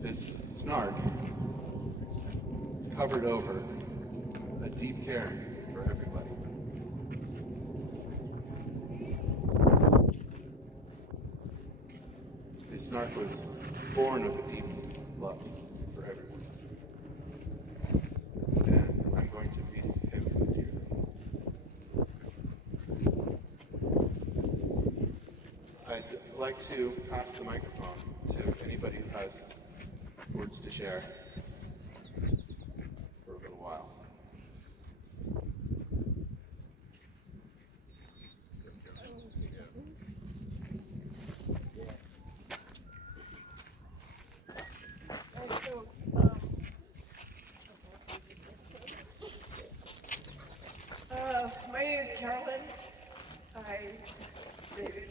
This snark covered over a deep caring for everybody. His snark was born of a deep love for everyone. And I'm going to miss him dearly. I'd like to pass the microphone to anybody who has words to share for a little while. My name is Carolyn. I dated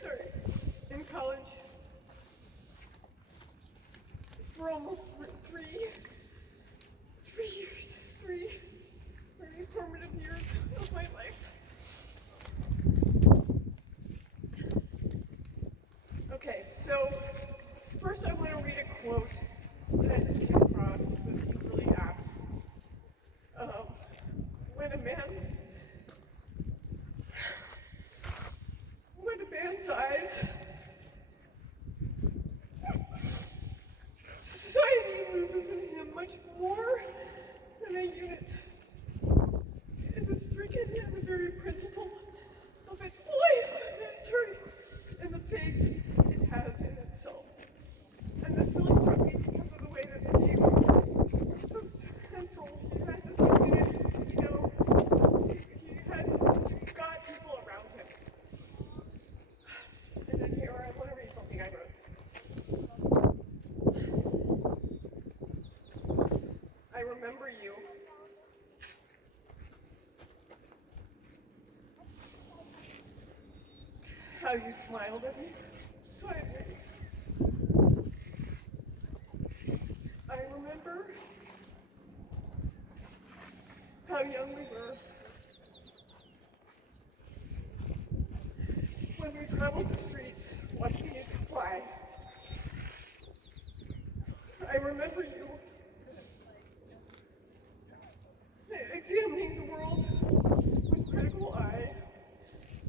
sorry, in college for almost three very formative years of my life. Okay, so first I want to read a quote that I just came across that's really apt. When a man dies, society loses in him much more than a unit. It is stricken in the very principle of its life and the faith it has in itself. And this really struck me because of the way that Steve was so central. He had this community, he had got people around him. And then here, I want to read something I wrote. I remember you how you smiled at me sideways. I remember how young we were when we traveled the streets watching music fly. I remember you examining the world with critical eye,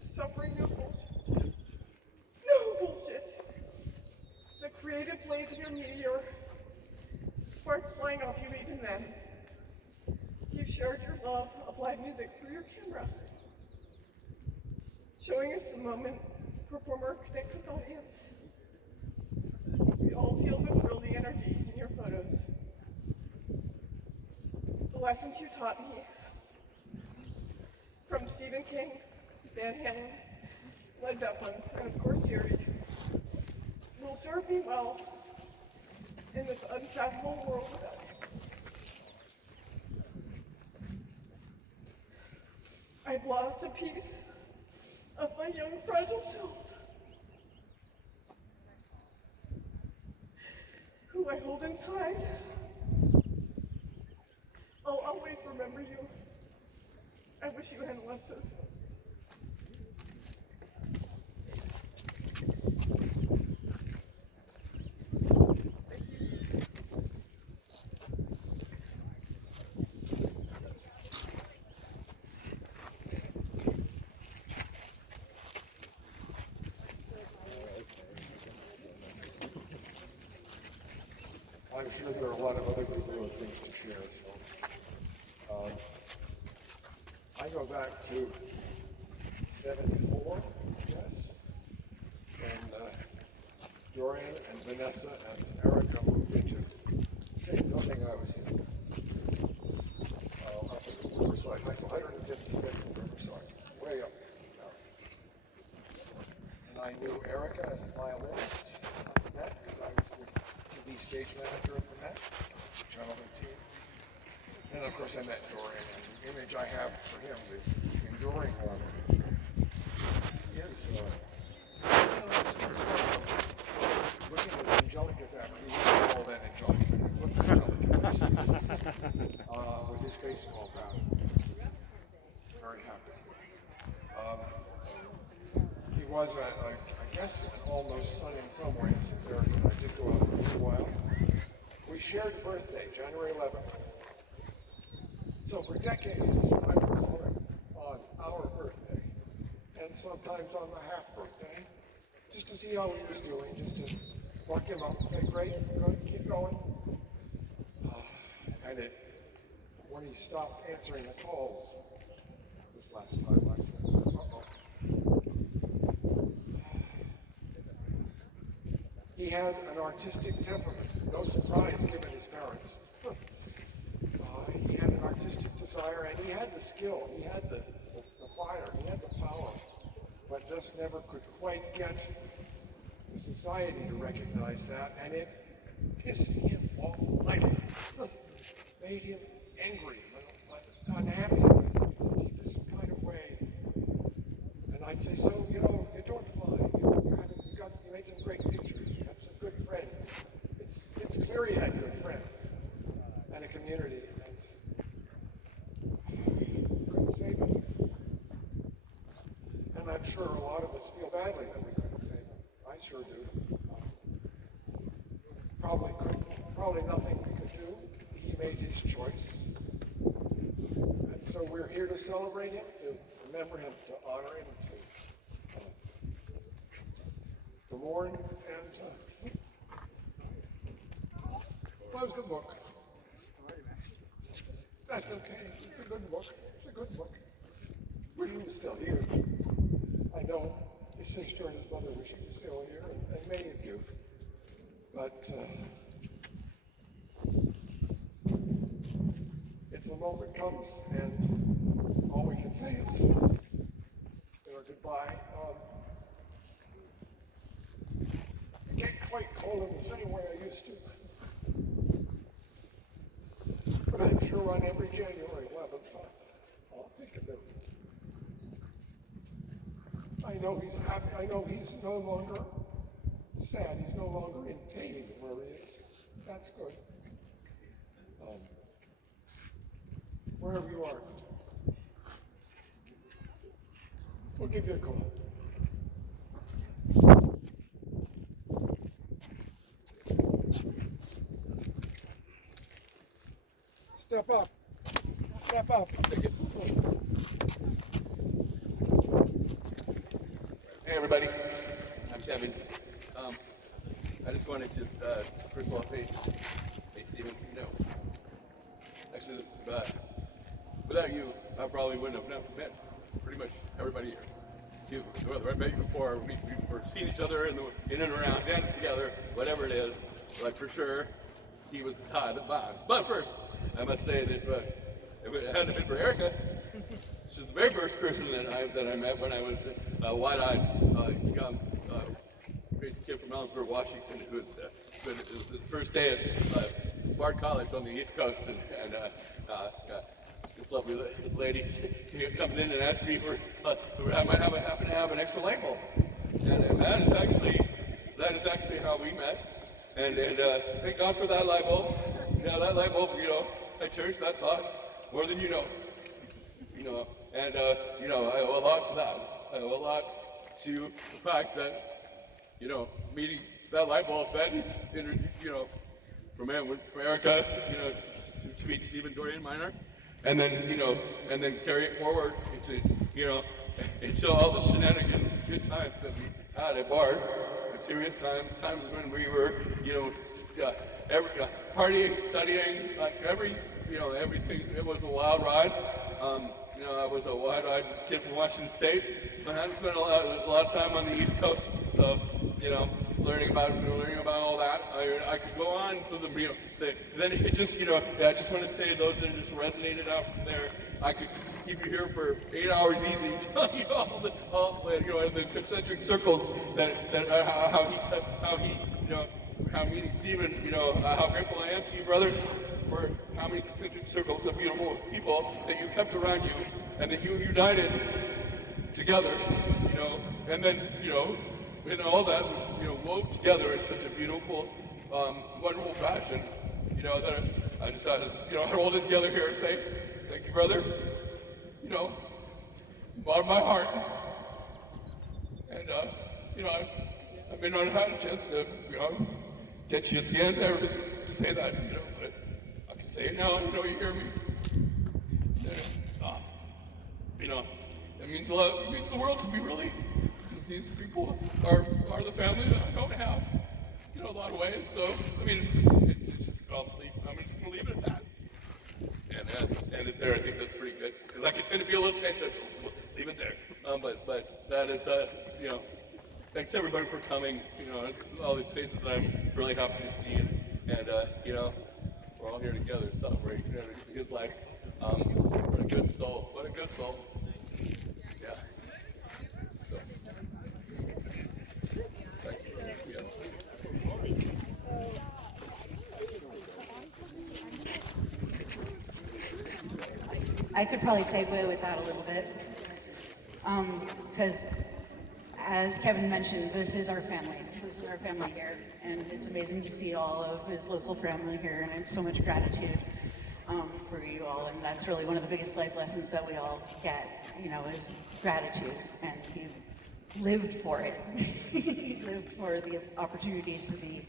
suffering no bullshit. No bullshit. The creative blaze of your meteor, sparks flying off you even then. You shared your love of live music through your camera, showing us the moment performer connects with audience. We all feel the thrill, the energy in your photos. The lessons you taught me, from Stephen King, Van Halen, Led Zeppelin, and of course Jerry, will serve me well in this unfathomable world without you. I've lost a piece of my young, fragile self, who I hold inside. I'll always remember you. I wish you hadn't left so soon. I'm sure there are a lot of other people who have things to share. So, I go back to '74, yes, and Dorian and Vanessa and Erica moved into the same building I was in, up in Riverside, 155th in Riverside, way up there. And I knew Erica as a violinist at the Met, because I was the TV stage manager at the Met, Channel 18. And of course I met Dorian, and the image I have for him, the enduring one, is looking as angelic as ever. He wasn't all that angelic, but he looked angelic with his baseball bat. Very happy. He was, I guess, an almost son in some ways, since Eric and I did go out for a little while. We shared birthday, January 11th. So for decades, I would call him on our birthday, and sometimes on the half birthday, just to see how he was doing, just to buck him up and say, great, good, keep going. And when he stopped answering the calls, this last time I said, uh-oh. He had an artistic temperament, no surprise given his parents. He had an artistic desire, and he had the skill, he had the fire, he had the power, but just never could quite get the society to recognize that, and it pissed him off mightily. Made him angry, unhappy in the deepest kind of way. And I'd say, so, you're doing fine, you made some great pictures, you have some good friends. It's clear you had good friends and a community. Save him. And I'm sure a lot of us feel badly that we couldn't save him. I sure do. Probably nothing we could do. He made his choice. And so we're here to celebrate him, to remember him, to honor him, to mourn, and close the book. That's okay. It's a good book. Good book. Wish he was still here. I know his sister and his mother wish he was still here, and many of you. But it's the moment comes, and all we can say is, goodbye. I can't quite call him the same way I used to. But I'm sure on every January 11th, I'll think of it. I know he's happy. I know he's no longer sad. He's no longer in pain where he is. That's good. Wherever you are, we'll give you a call. Step up. Step up. Hey everybody, I'm Kevin. I just wanted to first of all say, hey Stephen, actually without you, I probably wouldn't have met pretty much everybody here. I met you before, we've seen each other in and around, danced together, whatever it is, but for sure, he was the tie that bound. But first, I must say that if it hadn't been for Erica, she's the very first person that I met when I was a wide-eyed, young, crazy kid from Ellensburg, Washington, who was, it was the first day at Bard College on the East Coast, and this lovely lady comes in and asks me for, I might happen to have an extra light bulb, and that is actually how we met. And thank God for that light bulb. That light bulb, I cherish that thought more than you know. And I owe a lot to that. I owe a lot to the fact that, meeting that light bulb, then, from Erica, to meet Stephen, Dorian, Minor, and then carry it forward into all the shenanigans, good times that we had at Bard. Serious times when we were, partying, studying, everything. It was a wild ride. I was a wide-eyed kid from Washington State. I hadn't spent a lot of time on the East Coast, so learning about all that. I could go on for then it just, I just want to say those that just resonated out from there. I could keep you here for 8 hours easy, telling you all the concentric circles how meeting Stephen, how grateful I am to you, brother, for how many concentric circles of beautiful people that you kept around you, and that you united together, and then, and all that, wove together in such a beautiful, wonderful fashion, that I decided to, hold it together here and say, thank you, brother, bottom of my heart. And, I may not have had a chance to, get you at the end ever to say that, but I can say it now, you hear me. It means a lot, it means the world to me, really, because these people are the family that I don't have, a lot of ways, so, it's just probably, I'm just gonna leave it at that. And end it there. I think that's pretty good, because I can tend to be a little tangential, so we'll leave it there. But that is, thanks everybody for coming. It's all these faces that I'm really happy to see, and we're all here together to celebrate his life. What a good soul. What a good soul. Yeah. So. Thank you. Yeah. I could probably segue with that a little bit, because as Kevin mentioned, this is our family. This is our family here, and it's amazing to see all of his local family here, and I have so much gratitude for you all, and that's really one of the biggest life lessons that we all get, is gratitude, and he lived for it. He lived for the opportunity to see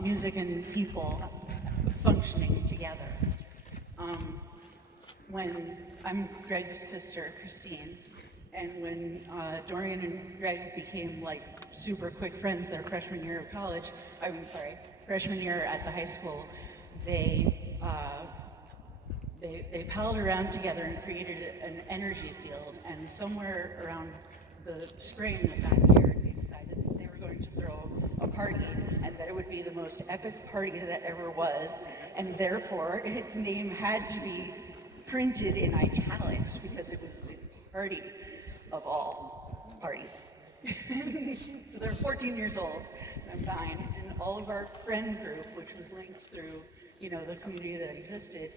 music and people functioning together. When I'm Greg's sister, Christine, and when Dorian and Greg became super quick friends their freshman year of college, freshman year at the high school, they palled around together and created an energy field, and somewhere around the spring of that year, they decided that they were going to throw a party, and that it would be the most epic party that ever was, and therefore its name had to be printed in italics because it was the party of all parties. So they're 14 years old, I'm 9, and all of our friend group, which was linked through, the community that existed,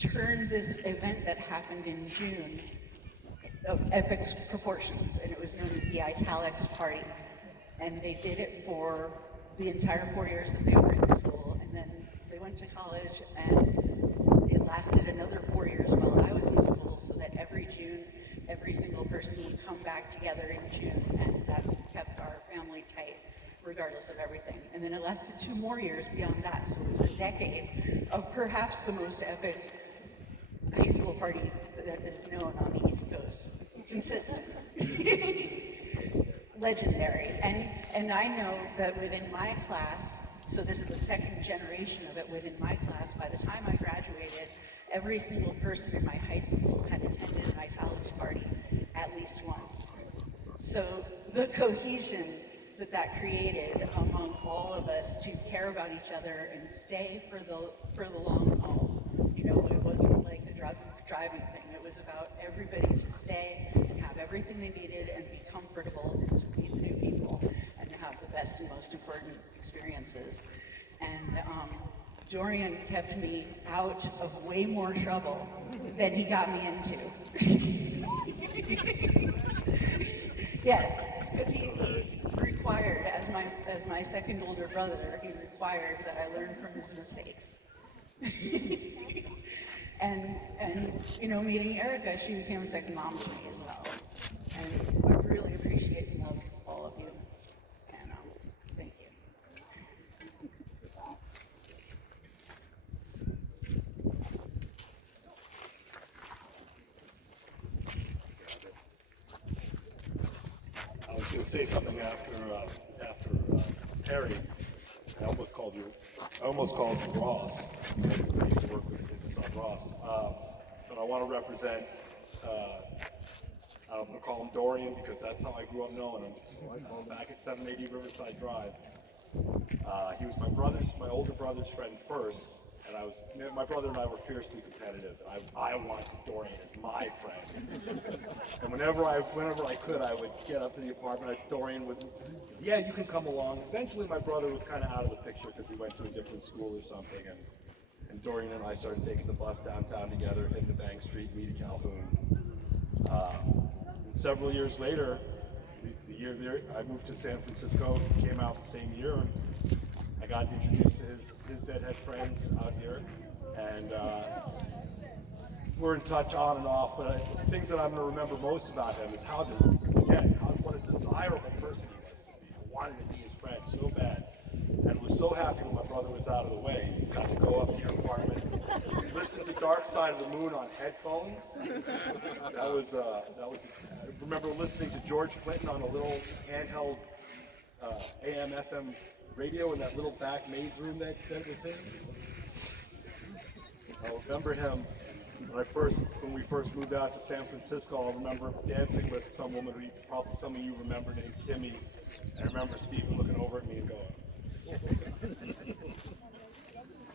turned this event that happened in June of epic proportions, and it was known as the Italics Party. And they did it for the entire 4 years that they were in school, and then they went to college, and it lasted another 4 years while I was in school, so that every June, every single person would come back together in June, and that's what kept our family tight, regardless of everything. And then it lasted 2 more years beyond that, so it was a decade of perhaps the most epic high school party that is known on the East Coast. Consistent. Legendary. And I know that within my class, so this is the second generation of it within my class, by the time I graduated, every single person in my high school had attended an Italics party at least once. So the cohesion that created among all of us to care about each other and stay for the long haul. You know, it wasn't like a driving thing. It was about everybody to stay and have everything they needed and be comfortable and to meet new people and to have the best and most important experiences. And Dorian kept me out of way more trouble than he got me into. Yes, because he required, as my second older brother, he required that I learn from his mistakes. and you know, meeting Erica, she became a second mom to me as well. And I really appreciate and love all of you. And thank you. I was going to say something after Terry. I almost called you Ross, because I used to work with his son Ross. But I want to represent, I'm going to call him Dorian because that's how I grew up knowing him. I call him back at 780 Riverside Drive. He was my older brother's friend first, and my brother and I were fiercely competitive. I wanted Dorian as my friend. And whenever I could, I would get up to the apartment. Dorian would, yeah, you can come along. Eventually, my brother was kind of out of the picture because he went to a different school or something. And Dorian and I started taking the bus downtown together, hitting the Bank Street, meeting Calhoun. And several years later, the year there, I moved to San Francisco. He came out the same year. And I got introduced to his deadhead friends out here, and we're in touch on and off. But the things that I'm going to remember most about him is what a desirable person he was to be. I wanted to be his friend so bad, and was so happy when my brother was out of the way. He got to go up to your apartment, listen to Dark Side of the Moon on headphones. That was. I remember listening to George Clinton on a little handheld AM/FM radio in that little back maid's room that was his. I'll remember him when we first moved out to San Francisco. I remember dancing with some woman who probably some of you remember, named Kimmy. And I remember Stephen looking over at me and going,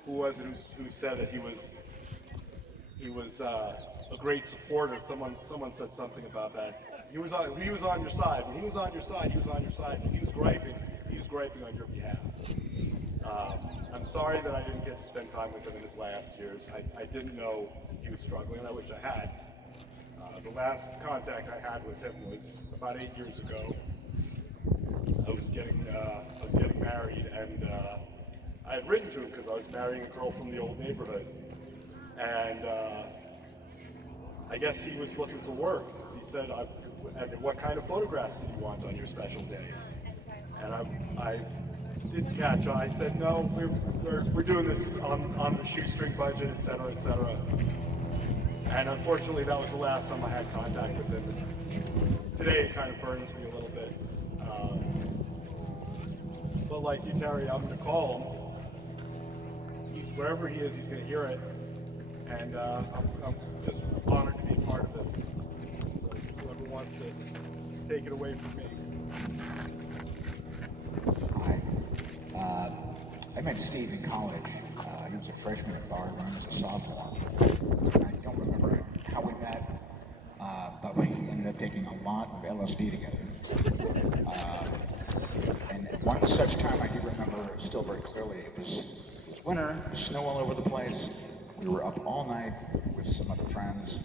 who was it who said that he was a great supporter? Someone said something about that. He was on your side. When he was on your side, he was on your side. When he was griping on your behalf. I'm sorry that I didn't get to spend time with him in his last years. I didn't know he was struggling, and I wish I had. The last contact I had with him was about 8 years ago. I was getting married, and I had written to him because I was marrying a girl from the old neighborhood, and I guess he was looking for work. He said, "What kind of photographs did you want on your special day?" And I didn't catch on. I said, "No, we're doing this on the shoestring budget, et cetera, et cetera." And unfortunately, that was the last time I had contact with him. Today, it kind of burns me a little bit. But like you, Terry, I'm going to call him. Wherever he is, he's going to hear it. And I'm just honored to be a part of this. So whoever wants to take it away from me. Hi. I met Steve in college. He was a freshman at Bard when I was a sophomore. I don't remember how we met, but we ended up taking a lot of LSD together. And at one such time I do remember still very clearly. It was winter, snow all over the place. We were up all night with some other friends,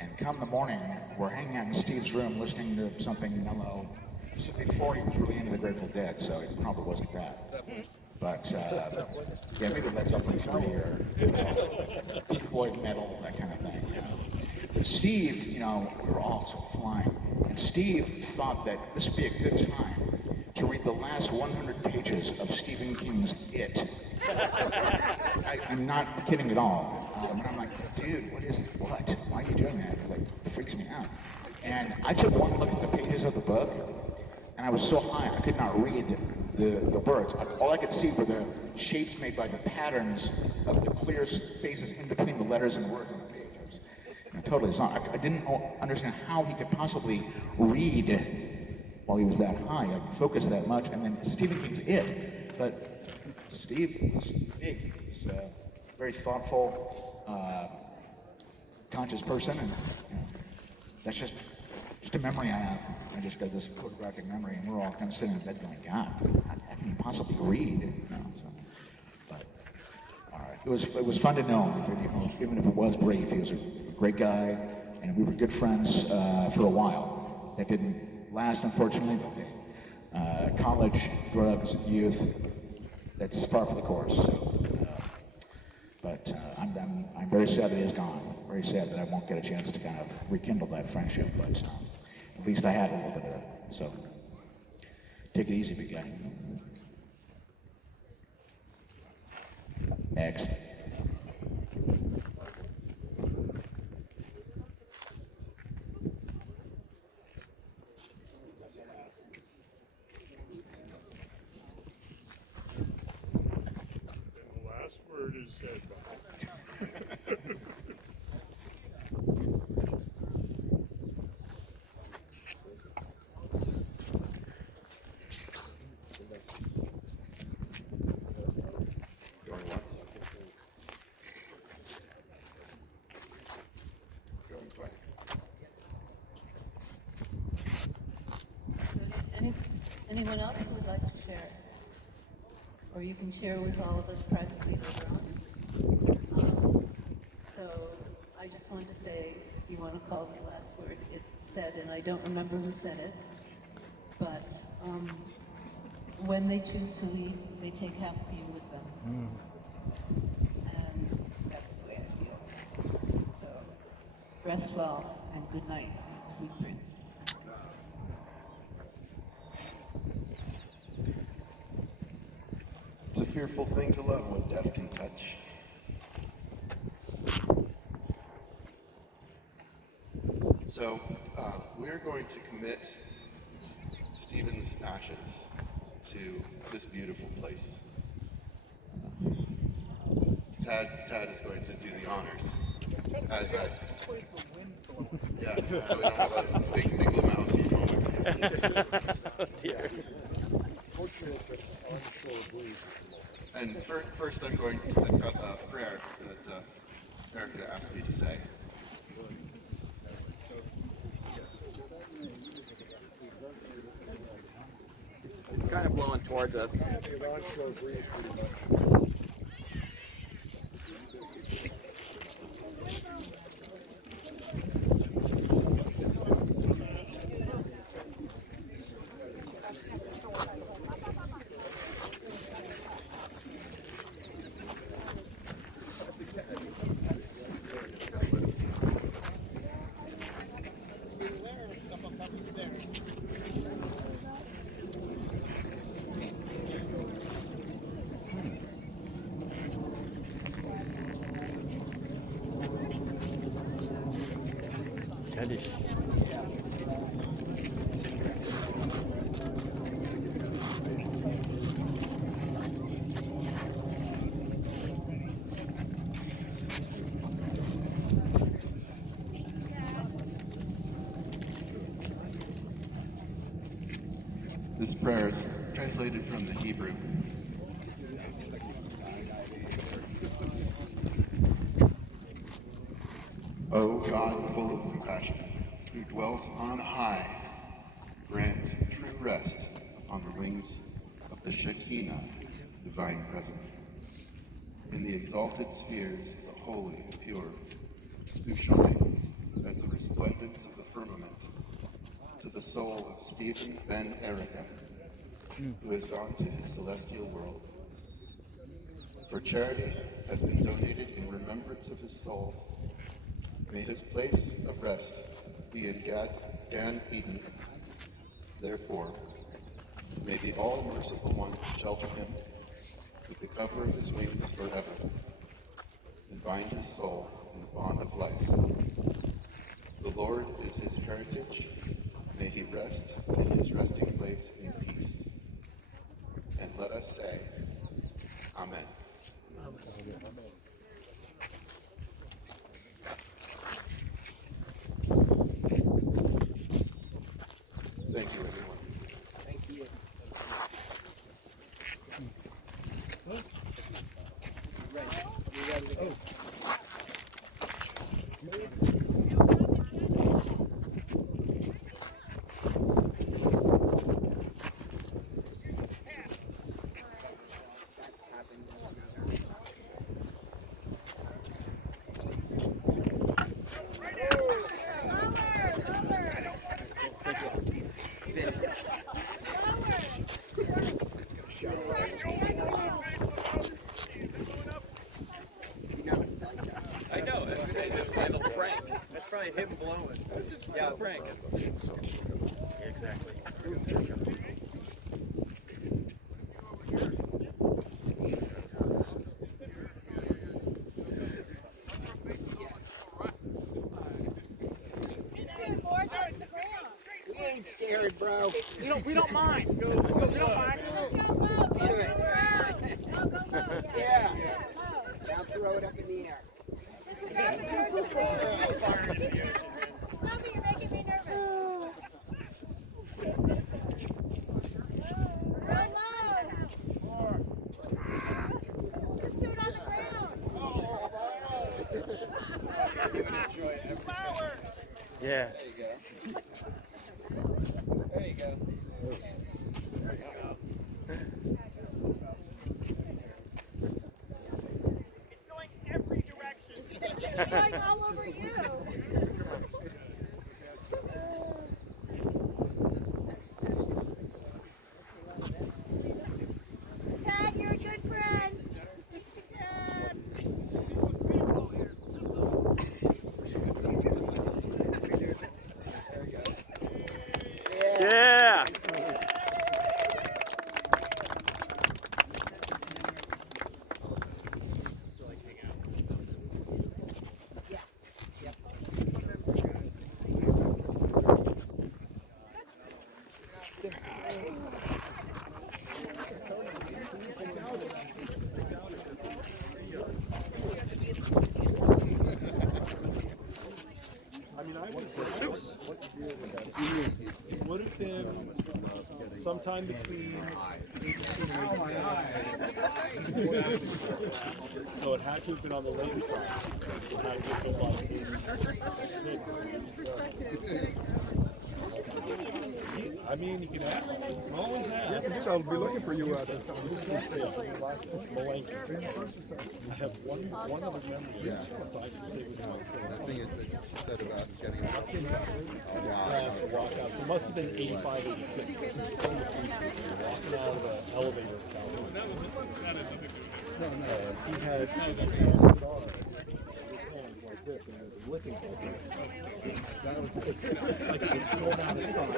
And come the morning, we're hanging out in Steve's room listening to something mellow. This is before he was really into the Grateful Dead, so it probably wasn't that. But yeah, maybe Led Zeppelin 3 or Pink Floyd metal, that kind of thing. You know. But Steve, you know, we were all so flying, and Steve thought that this would be a good time to read the last 100 pages of Stephen King's It. I'm not kidding at all. And I'm like, dude, what? Why are you doing that? It like freaks me out. And I took one look at the pages of the book, and I was so high I could not read the words. All I could see were the shapes made by the patterns of the clear spaces in between the letters and words on the page. I totally saw. I didn't understand how he could possibly read while he was that high, like focus that much, and then Stephen King's It. But Steve was big. He's a very thoughtful, conscious person, and you know, that's just a memory I have. I just got this photographic memory, and we're all kind of sitting in bed going, God, how can you possibly read? You know, so, but all right, it was fun to know him. You know, even if it was brief, he was a great guy, and we were good friends for a while. That didn't last, unfortunately, but college, drugs, youth, that's par for the course. So, but I'm very sad that he's gone. Very sad that I won't get a chance to kind of rekindle that friendship, but at least I had a little bit of it. So take it easy, big guy. Next. The last word is said by. Going once. Going twice. Anyone else who would like to share? Or you can share with all of us privately later on. So I just want to say, if you want to call it the last word, it said, and I don't remember who said it, but when they choose to leave, they take half of you with them. And that's the way I feel. So rest well and good night, sweet dreams. It's a fearful thing to love what death can touch. So we're going to commit Stephen's ashes to this beautiful place. Tad is going to do the honors. As I, yeah, so we don't have a big Lebowski moment. And first I'm going to a prayer that Erica asked me to say. It's kind of blowing towards us. This prayer is translated from the Hebrew. O God, full of compassion, who dwells on high, grant true rest upon the wings of the Shekinah, divine presence, in the exalted spheres of the holy and pure, who shine as the resplendence of the firmament to the soul of Stephen Ben Erica, who has gone to his celestial world. For charity has been donated in remembrance of his soul. May his place of rest be in Gan Eden. Therefore, may the all-merciful one shelter him with the cover of his wings forever, and bind his soul in the bond of life. The Lord is his heritage. May he rest in his resting place in peace. And let us say, Amen. Thank you, everyone. Thank you. Right. You ready to go? I know, it's just a little prank. That's probably him blowing. Yeah, a prank. Exactly. We ain't scared, bro. We don't mind. We don't mind. Just do it. Yeah. Now throw it up in the air. Fire in the ocean. Sophie, you're making me nervous. Real low. Just do it on the ground. Flowers. Yeah. There you go. There you go. It's going every direction. It's going all over you. Tad, you're a good friend. Tad. Yeah. I mean, I would say it would have been sometime between 18 and 18. So it had to have been on the later side. It had to have been like 86. I mean, you can always ask. I'll be looking for you at this. Malenki. I have one other memory. Aside from saying The thing is that you said about getting it's class to walk out. So it must have been 85, 86. Because it's still in the police station. Walking out of the elevator. He had his hands like this, and it was licking him. That was like he was going down his thigh.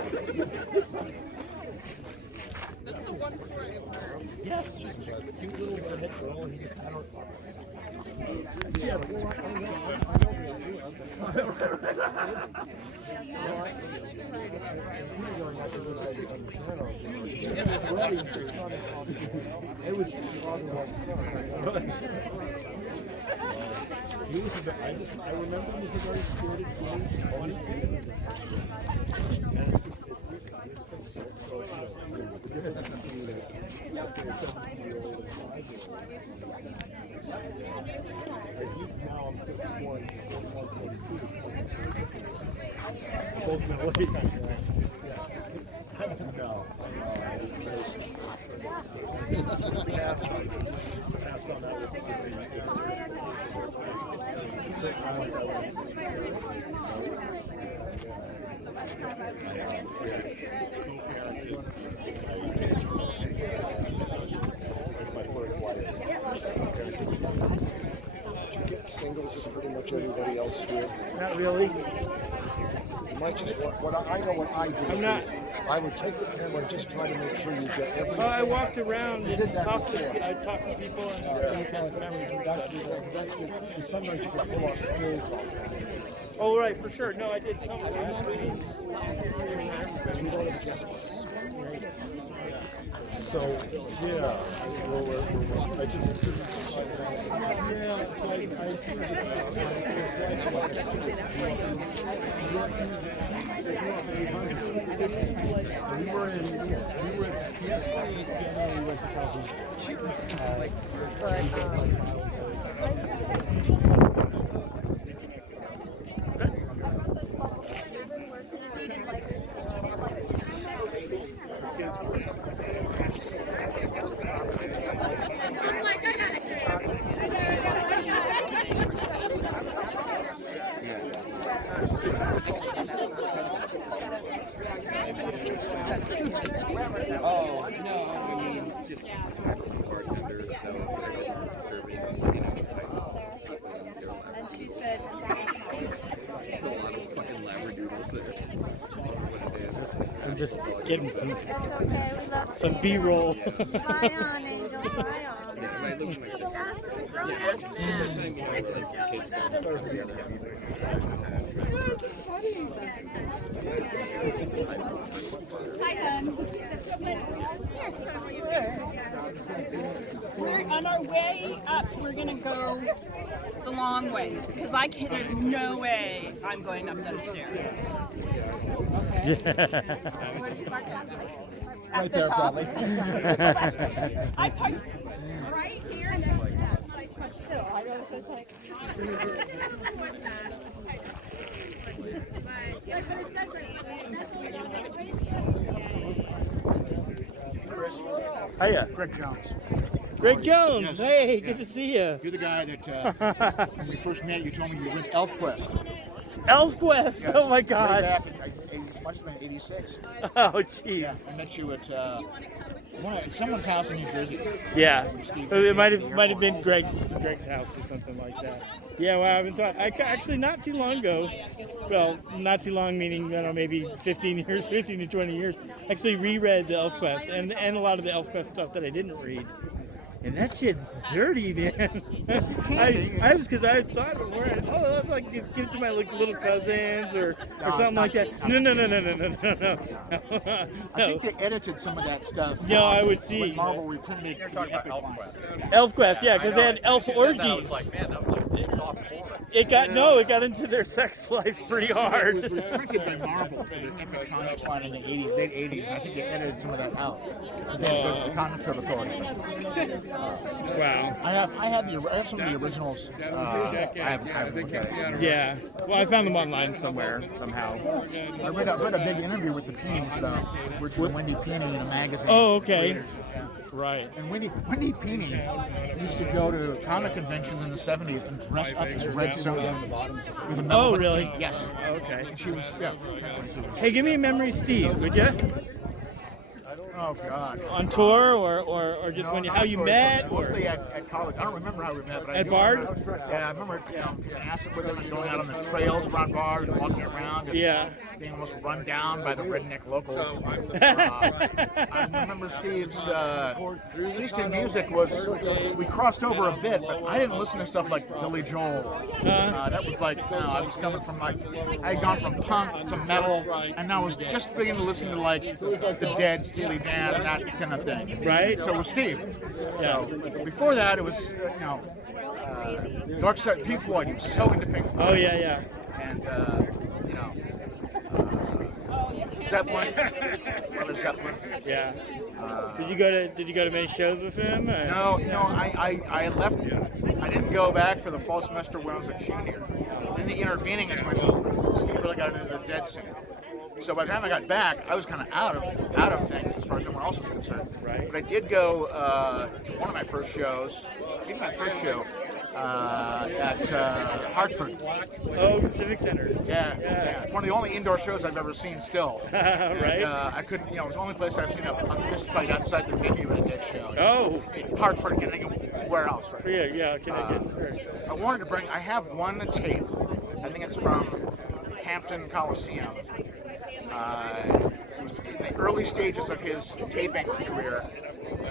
That's the one story I've heard. Yes, she's a cute little redhead girl, and he just had her. Yeah, it was his father like son. He was a bit, I remember he was a very spirited kid, always now I'm 54 and he's 142. Both been late. No. Passed on that with much everybody else here. Not really. You might just what I know what I do. I'm not. I would take the camera and just try to make sure you get everything. Oh, I walked around You and did that talked before. to people and just memories and That's stuff. that's the sometimes you can pull off skills off. Oh, right, for sure. No, I did some of that. So yeah, we're I just we were at PS3 together. We went to Oh, no, I mean, just bartender, so they're just serving, you know, type people in their lab. And she said, a lot of fucking labradoodles there. I'm just getting some B-roll. Yeah, I live with my sister. Yeah, it's the first time, you know, like your kids come together. We're on our way up. We're gonna go the long ways because there's no way I'm going up those stairs. right there, probably. I parked right here next to that. But still, I know it's just like. Hiya. Greg Jones. Greg Jones. Yes. Hey, good to see you. You're the guy that when we first met, you told me you were in ElfQuest. ElfQuest. Yes. Oh my Way God. back in, must have been '86. Oh, jeez. Yeah, I met you at someone's house in New Jersey. Yeah. Steve, It might have been Greg's house or something like that. Yeah, well, I haven't thought. Actually, not too long ago. Well, not too long, meaning maybe 15 to 20 years. Actually, reread the ElfQuest and a lot of the ElfQuest stuff that I didn't read. And that shit's dirty, man. I was because I thought before, that's like give it to my little cousins or something like that. No. I think they edited some of that stuff. Yeah, I would see. When Marvel reprinted it. Talking about ElfQuest. ElfQuest, yeah, because they had elf orgies. I was like, man, that was like soft porn. It got into their sex life pretty hard. It was reprinted by Marvel for the Epic Comics line in the late 80s. I think they edited some of that out. The Comic Code Authority. Wow. I have some of the originals. I have looked at it. Yeah. Well, I found them online somewhere, somehow. I read a big interview with the Peenies, though, which was Wendy Peeney in a magazine. Oh, okay. Readers. Yeah. Right. And Wendy Peeney used to go to comic conventions in the 70s and dress up as Red Soda. With a Oh, really? Yes. Okay. And she was, yeah. Hey, give me a memory, Steve, would you? Oh God. On tour or just how you met? Mostly at college. I don't remember how we met, but I At do Bard? remember, yeah, I remember taking acid with him and going out on the trails around Bard and walking around. And being almost run down by the redneck locals. I remember Steve's taste in music was we crossed over a bit, but I didn't listen to stuff like Billy Joel. That was like I was coming from I had gone from punk to metal, and I was just beginning to listen to like the Dead, Steely Dan, and that kind of thing. Right. So was Steve. So before that, it was Dark Side, Pink Floyd. He was so into Pink Floyd. Oh yeah. And Zeppelin. Brother Zeppelin. Yeah. Did you go to many shows with him? Or? No. I left. I didn't go back for the fall semester when I was a junior. In the intervening is when Steve really got into the Dead scene. So by the time I got back, I was kind of out of things as far as everyone else was concerned. Right. But I did go to one of my first shows. I think my first show, at Hartford. Oh, Civic Center. Yeah. It's one of the only indoor shows I've ever seen still. Right. And, I couldn't, it was the only place I've seen a fist fight outside the venue at a Dead show. Oh. Hartford, Connecticut, where else, right? Yeah, Connecticut. I wanted to bring, I have one tape. I think it's from Hampton Coliseum. It was in the early stages of his taping career.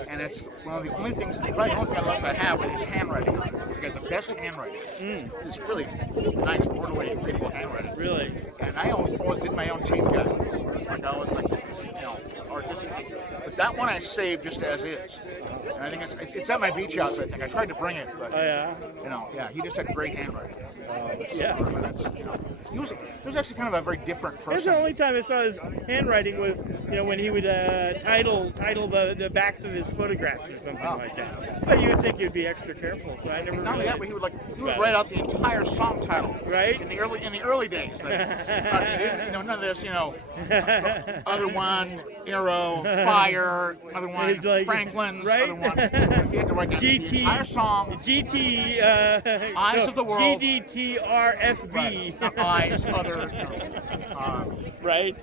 And it's one of the only things, probably the only thing I love I have with his handwriting. He's got the best handwriting. It's really nice, orderly, readable handwriting. Really? And I always did my own tape guides. Like I always like, artistic. But that one I saved just as is. And I think it's at my beach house. I think I tried to bring it, but he just had great handwriting. He was actually kind of a very different person. That's the only time I saw his handwriting was, when he would title the backs of his photographs or something like that. But you would think you'd be extra careful, so I never. Not only that, but he would write out the entire song title. Right. In the early days. Like, none of this. Other one, Arrow, Fire. Other one, Franklin's. Right. Other one. He had to write down the entire song. GT. Eyes of the World. GDTRFB. Right. Eyes. Other. Right.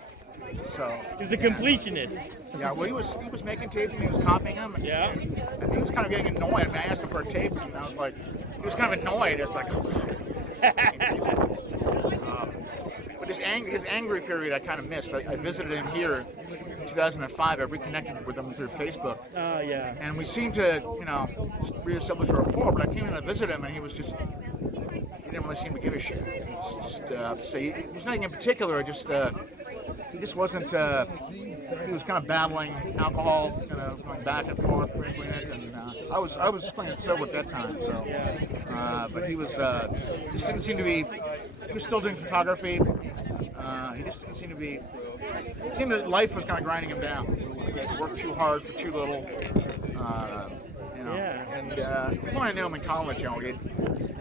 So he's a completionist. Yeah, well, he was making tapes and he was copying them. Yeah. And he was kind of getting annoyed. I asked him for a tape, and I was like, he was kind of annoyed. It's like, but his angry period I kind of missed. I visited him here in 2005. I reconnected with him through Facebook. Oh, yeah. And we seemed to, reestablish a rapport. But I came in to visit him, and he was just. He didn't really seem to give a shit. He was just it was nothing in particular. He just wasn't. He was kind of battling alcohol, going back and forth, drinking it, and I was playing it sober at that time. So, but he was just didn't seem to be. He was still doing photography. He just didn't seem to be. It seemed that life was kind of grinding him down. He worked too hard for too little. And when I knew him in college,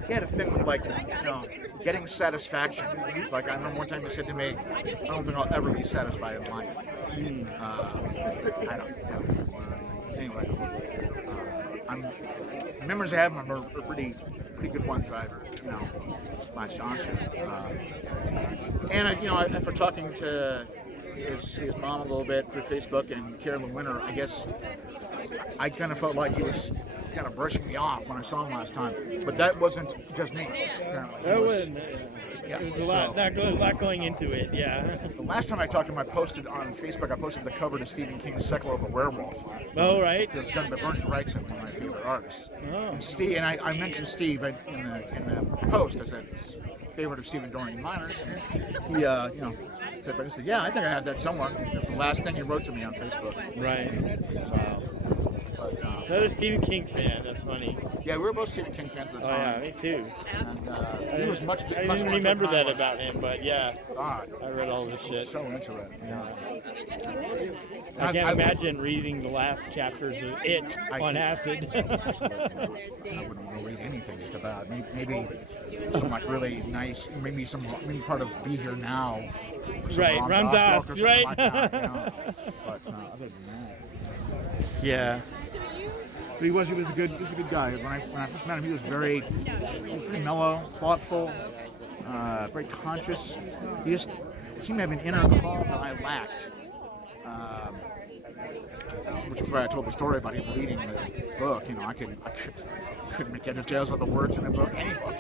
he had a thing with getting satisfaction. It's like I remember one time he said to me, "I don't think I'll ever be satisfied in life." I don't know. Anyway, the memories I have of him are pretty good ones that I've latched onto. And after talking to his mom a little bit through Facebook and Carolyn Winter, I guess I kind of felt like he was kind of brushing me off when I saw him last time, but that wasn't just me. That wasn't. It was a lot going into it. Yeah. The last time I talked to him, I posted on Facebook. I posted the cover to Stephen King's *Second of a Werewolf*. Oh, right. It was done by Bernie Wrightson, one of my favorite artists. Oh. And Steve, and I mentioned Steve in the post as a favorite of Stephen Dorian Miners, and he, said, "Yeah, I think I have that somewhere." That's the last thing he wrote to me on Facebook. Right. Another Stephen King fan. That's funny. Yeah, we were both Stephen King fans at the time. Oh yeah, me too. And, he was much. I didn't remember that about him, but yeah, I read all this shit. So into it. I can't imagine reading the last chapters of it on acid. I wouldn't read anything just about. Maybe some really nice. Maybe part of Be Here Now. Right, Ram Dass, right? Like that, But other than that. Yeah. But he was a good guy. When I first met him, he was pretty mellow, thoughtful, very conscious. He just seemed to have an inner calm that I lacked. Which is why I told the story about him reading the book. I couldn't make head or tails of the words in a book, any book.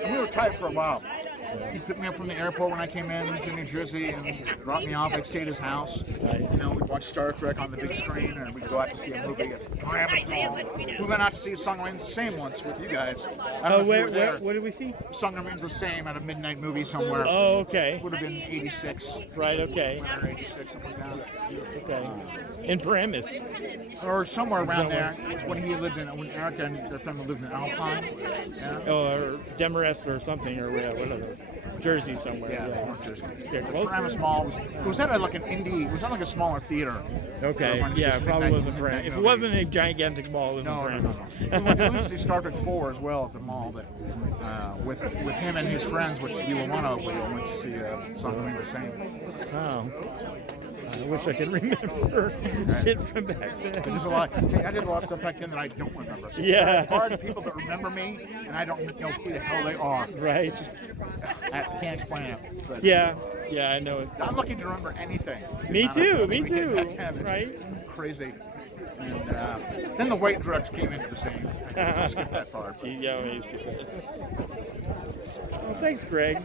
And we were tight for a while. He picked me up from the airport when I came in to New Jersey and dropped me off. I'd stay at his house. We'd watch Star Trek on the big screen, and we'd go out to see a movie at Paramus Mall. We went out to see Song Remains the Same once with you guys. Where did we see? Song Remains the Same at a midnight movie somewhere. Oh, okay. Would have been 86. Right, okay. Or 86, something like that. Okay. In Paramus. Or somewhere around there. It's when he lived when Erica and their family lived in Alpine. Yeah. Oh, or Demarest or something, or whatever. Jersey somewhere. Yeah, Jersey. Yeah, close. Paramus Mall was at like an indie. It was at like a smaller theater. Okay. Yeah, it probably wasn't Paramus. If it wasn't a gigantic mall, it wasn't Paramus. No. We went to see Star Trek 4 as well at the mall, but with him and his friends, which you were one of. We went to see Song Remains the Same. Oh. wish I could remember shit from back then. There's a lot. I did a lot of stuff back then that I don't remember. Yeah. There are people that remember me, and I don't know who the hell they are. Right. It's just, I can't explain it. But Yeah, I know it. I'm lucky to remember anything. Me too, me We did too. back then. It's Right? Crazy. And then the weight drugs came into the scene. I skipped that part. Yeah, we skipped that. Well, thanks, Greg.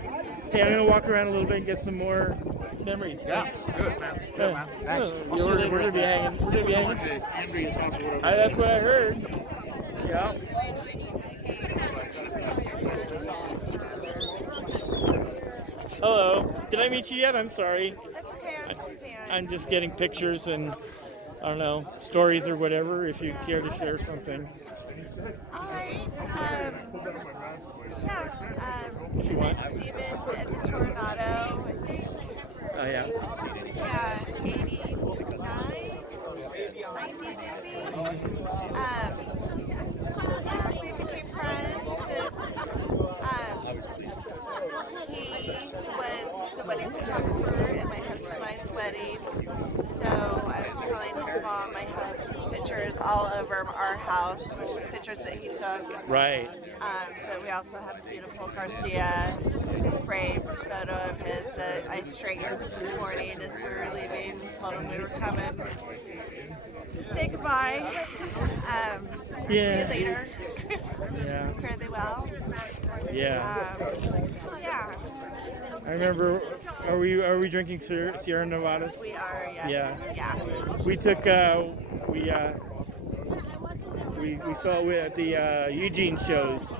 Hey, I'm gonna walk around a little bit and get some more memories. Yeah, good, man. Good, man. Thanks. We're gonna be hanging. We're gonna be hanging. That's what I heard. Yeah. Hello. Did I meet you yet? I'm sorry. That's okay. I'm Suzanne. I'm just getting pictures and, I don't know, stories or whatever, if you care to share something. All right. If you want. Steven at the Tornado, I think. Oh, yeah. Yeah, 89, 90 maybe. We became friends, and he was the wedding photographer at my husband and I's wedding. So I was telling his mom I have his pictures all over our house, pictures that he took. Right. But we also have a beautiful Garcia framed photo of his that I straightened this morning as we were leaving. Told him we were coming to say goodbye. See you later. Yeah. Fare thee well. Yeah. Yeah. I remember. Are we drinking Sierra Nevadas? We are. Yes. Yeah. Yeah. We took. We saw it at the Eugene shows.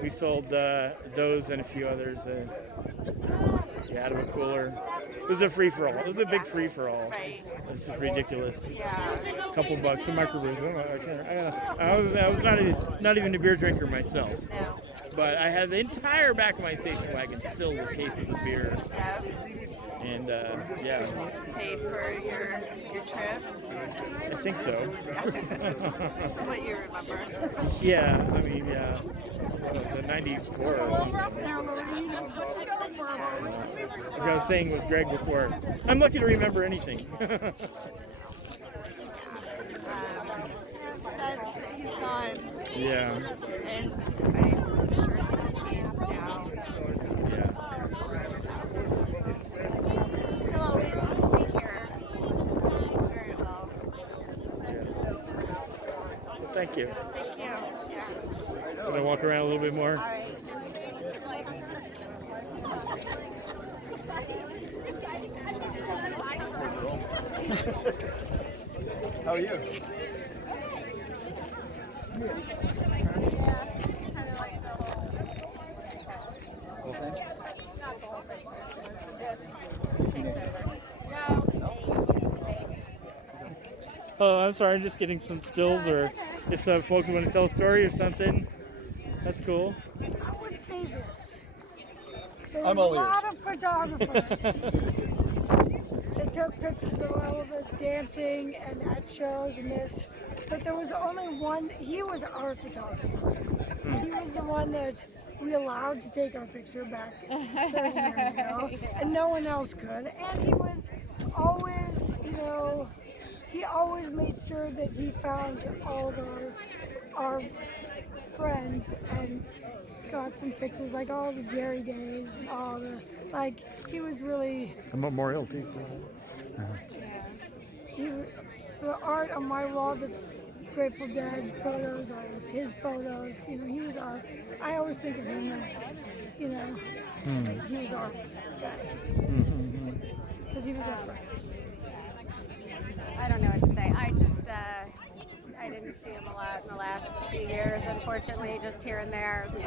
We sold those and a few others. Out of a cooler. It was a free for all. It was a big free for all. Right. It's just ridiculous. Yeah. A couple bucks, some microbrews. I was not even a beer drinker myself. No. But I had the entire back of my station wagon filled with cases of beer. Yeah. And yeah. Paid for your trip. I think so. What you remember? Yeah. I mean, yeah. What was it, 94 or something. Like I was saying with Greg before, I'm lucky to remember anything. I'm sad that he's gone. Yeah. And I'm sure he's at peace now. Yeah. He'll always be here. Spirit will. Thank you. Thank you. Yeah. So I walk around a little bit more. All right. How are you? Well, thank you. Oh, I'm sorry. I'm just getting some stills, or if folks want to tell a story or something. That's cool. I would say this. There I'm was all a ears. lot of photographers that took pictures of all of us dancing and at shows and this, but there was only one. He was our photographer. He was the one that we allowed to take our picture back 30 years ago, and no one else could. And he was always, he always made sure that he found all of our friends and got some pictures, like all the Jerry days and all he was really, A memorial too. the art on my wall that's Grateful Dead photos are his photos, he was I always think of him as, he was our guy, because he was our friend. I don't know what to say. I didn't see him a lot in the last few years, unfortunately, just here and there. But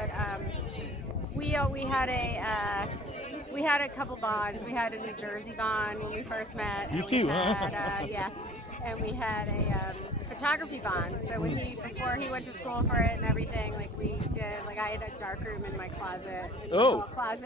we had a couple bonds. We had a New Jersey bond when we first met. You and too, we had, huh? yeah, and we had a photography bond. So before he went to school for it and everything, we did. I had a dark room in my closet. Oh. A closet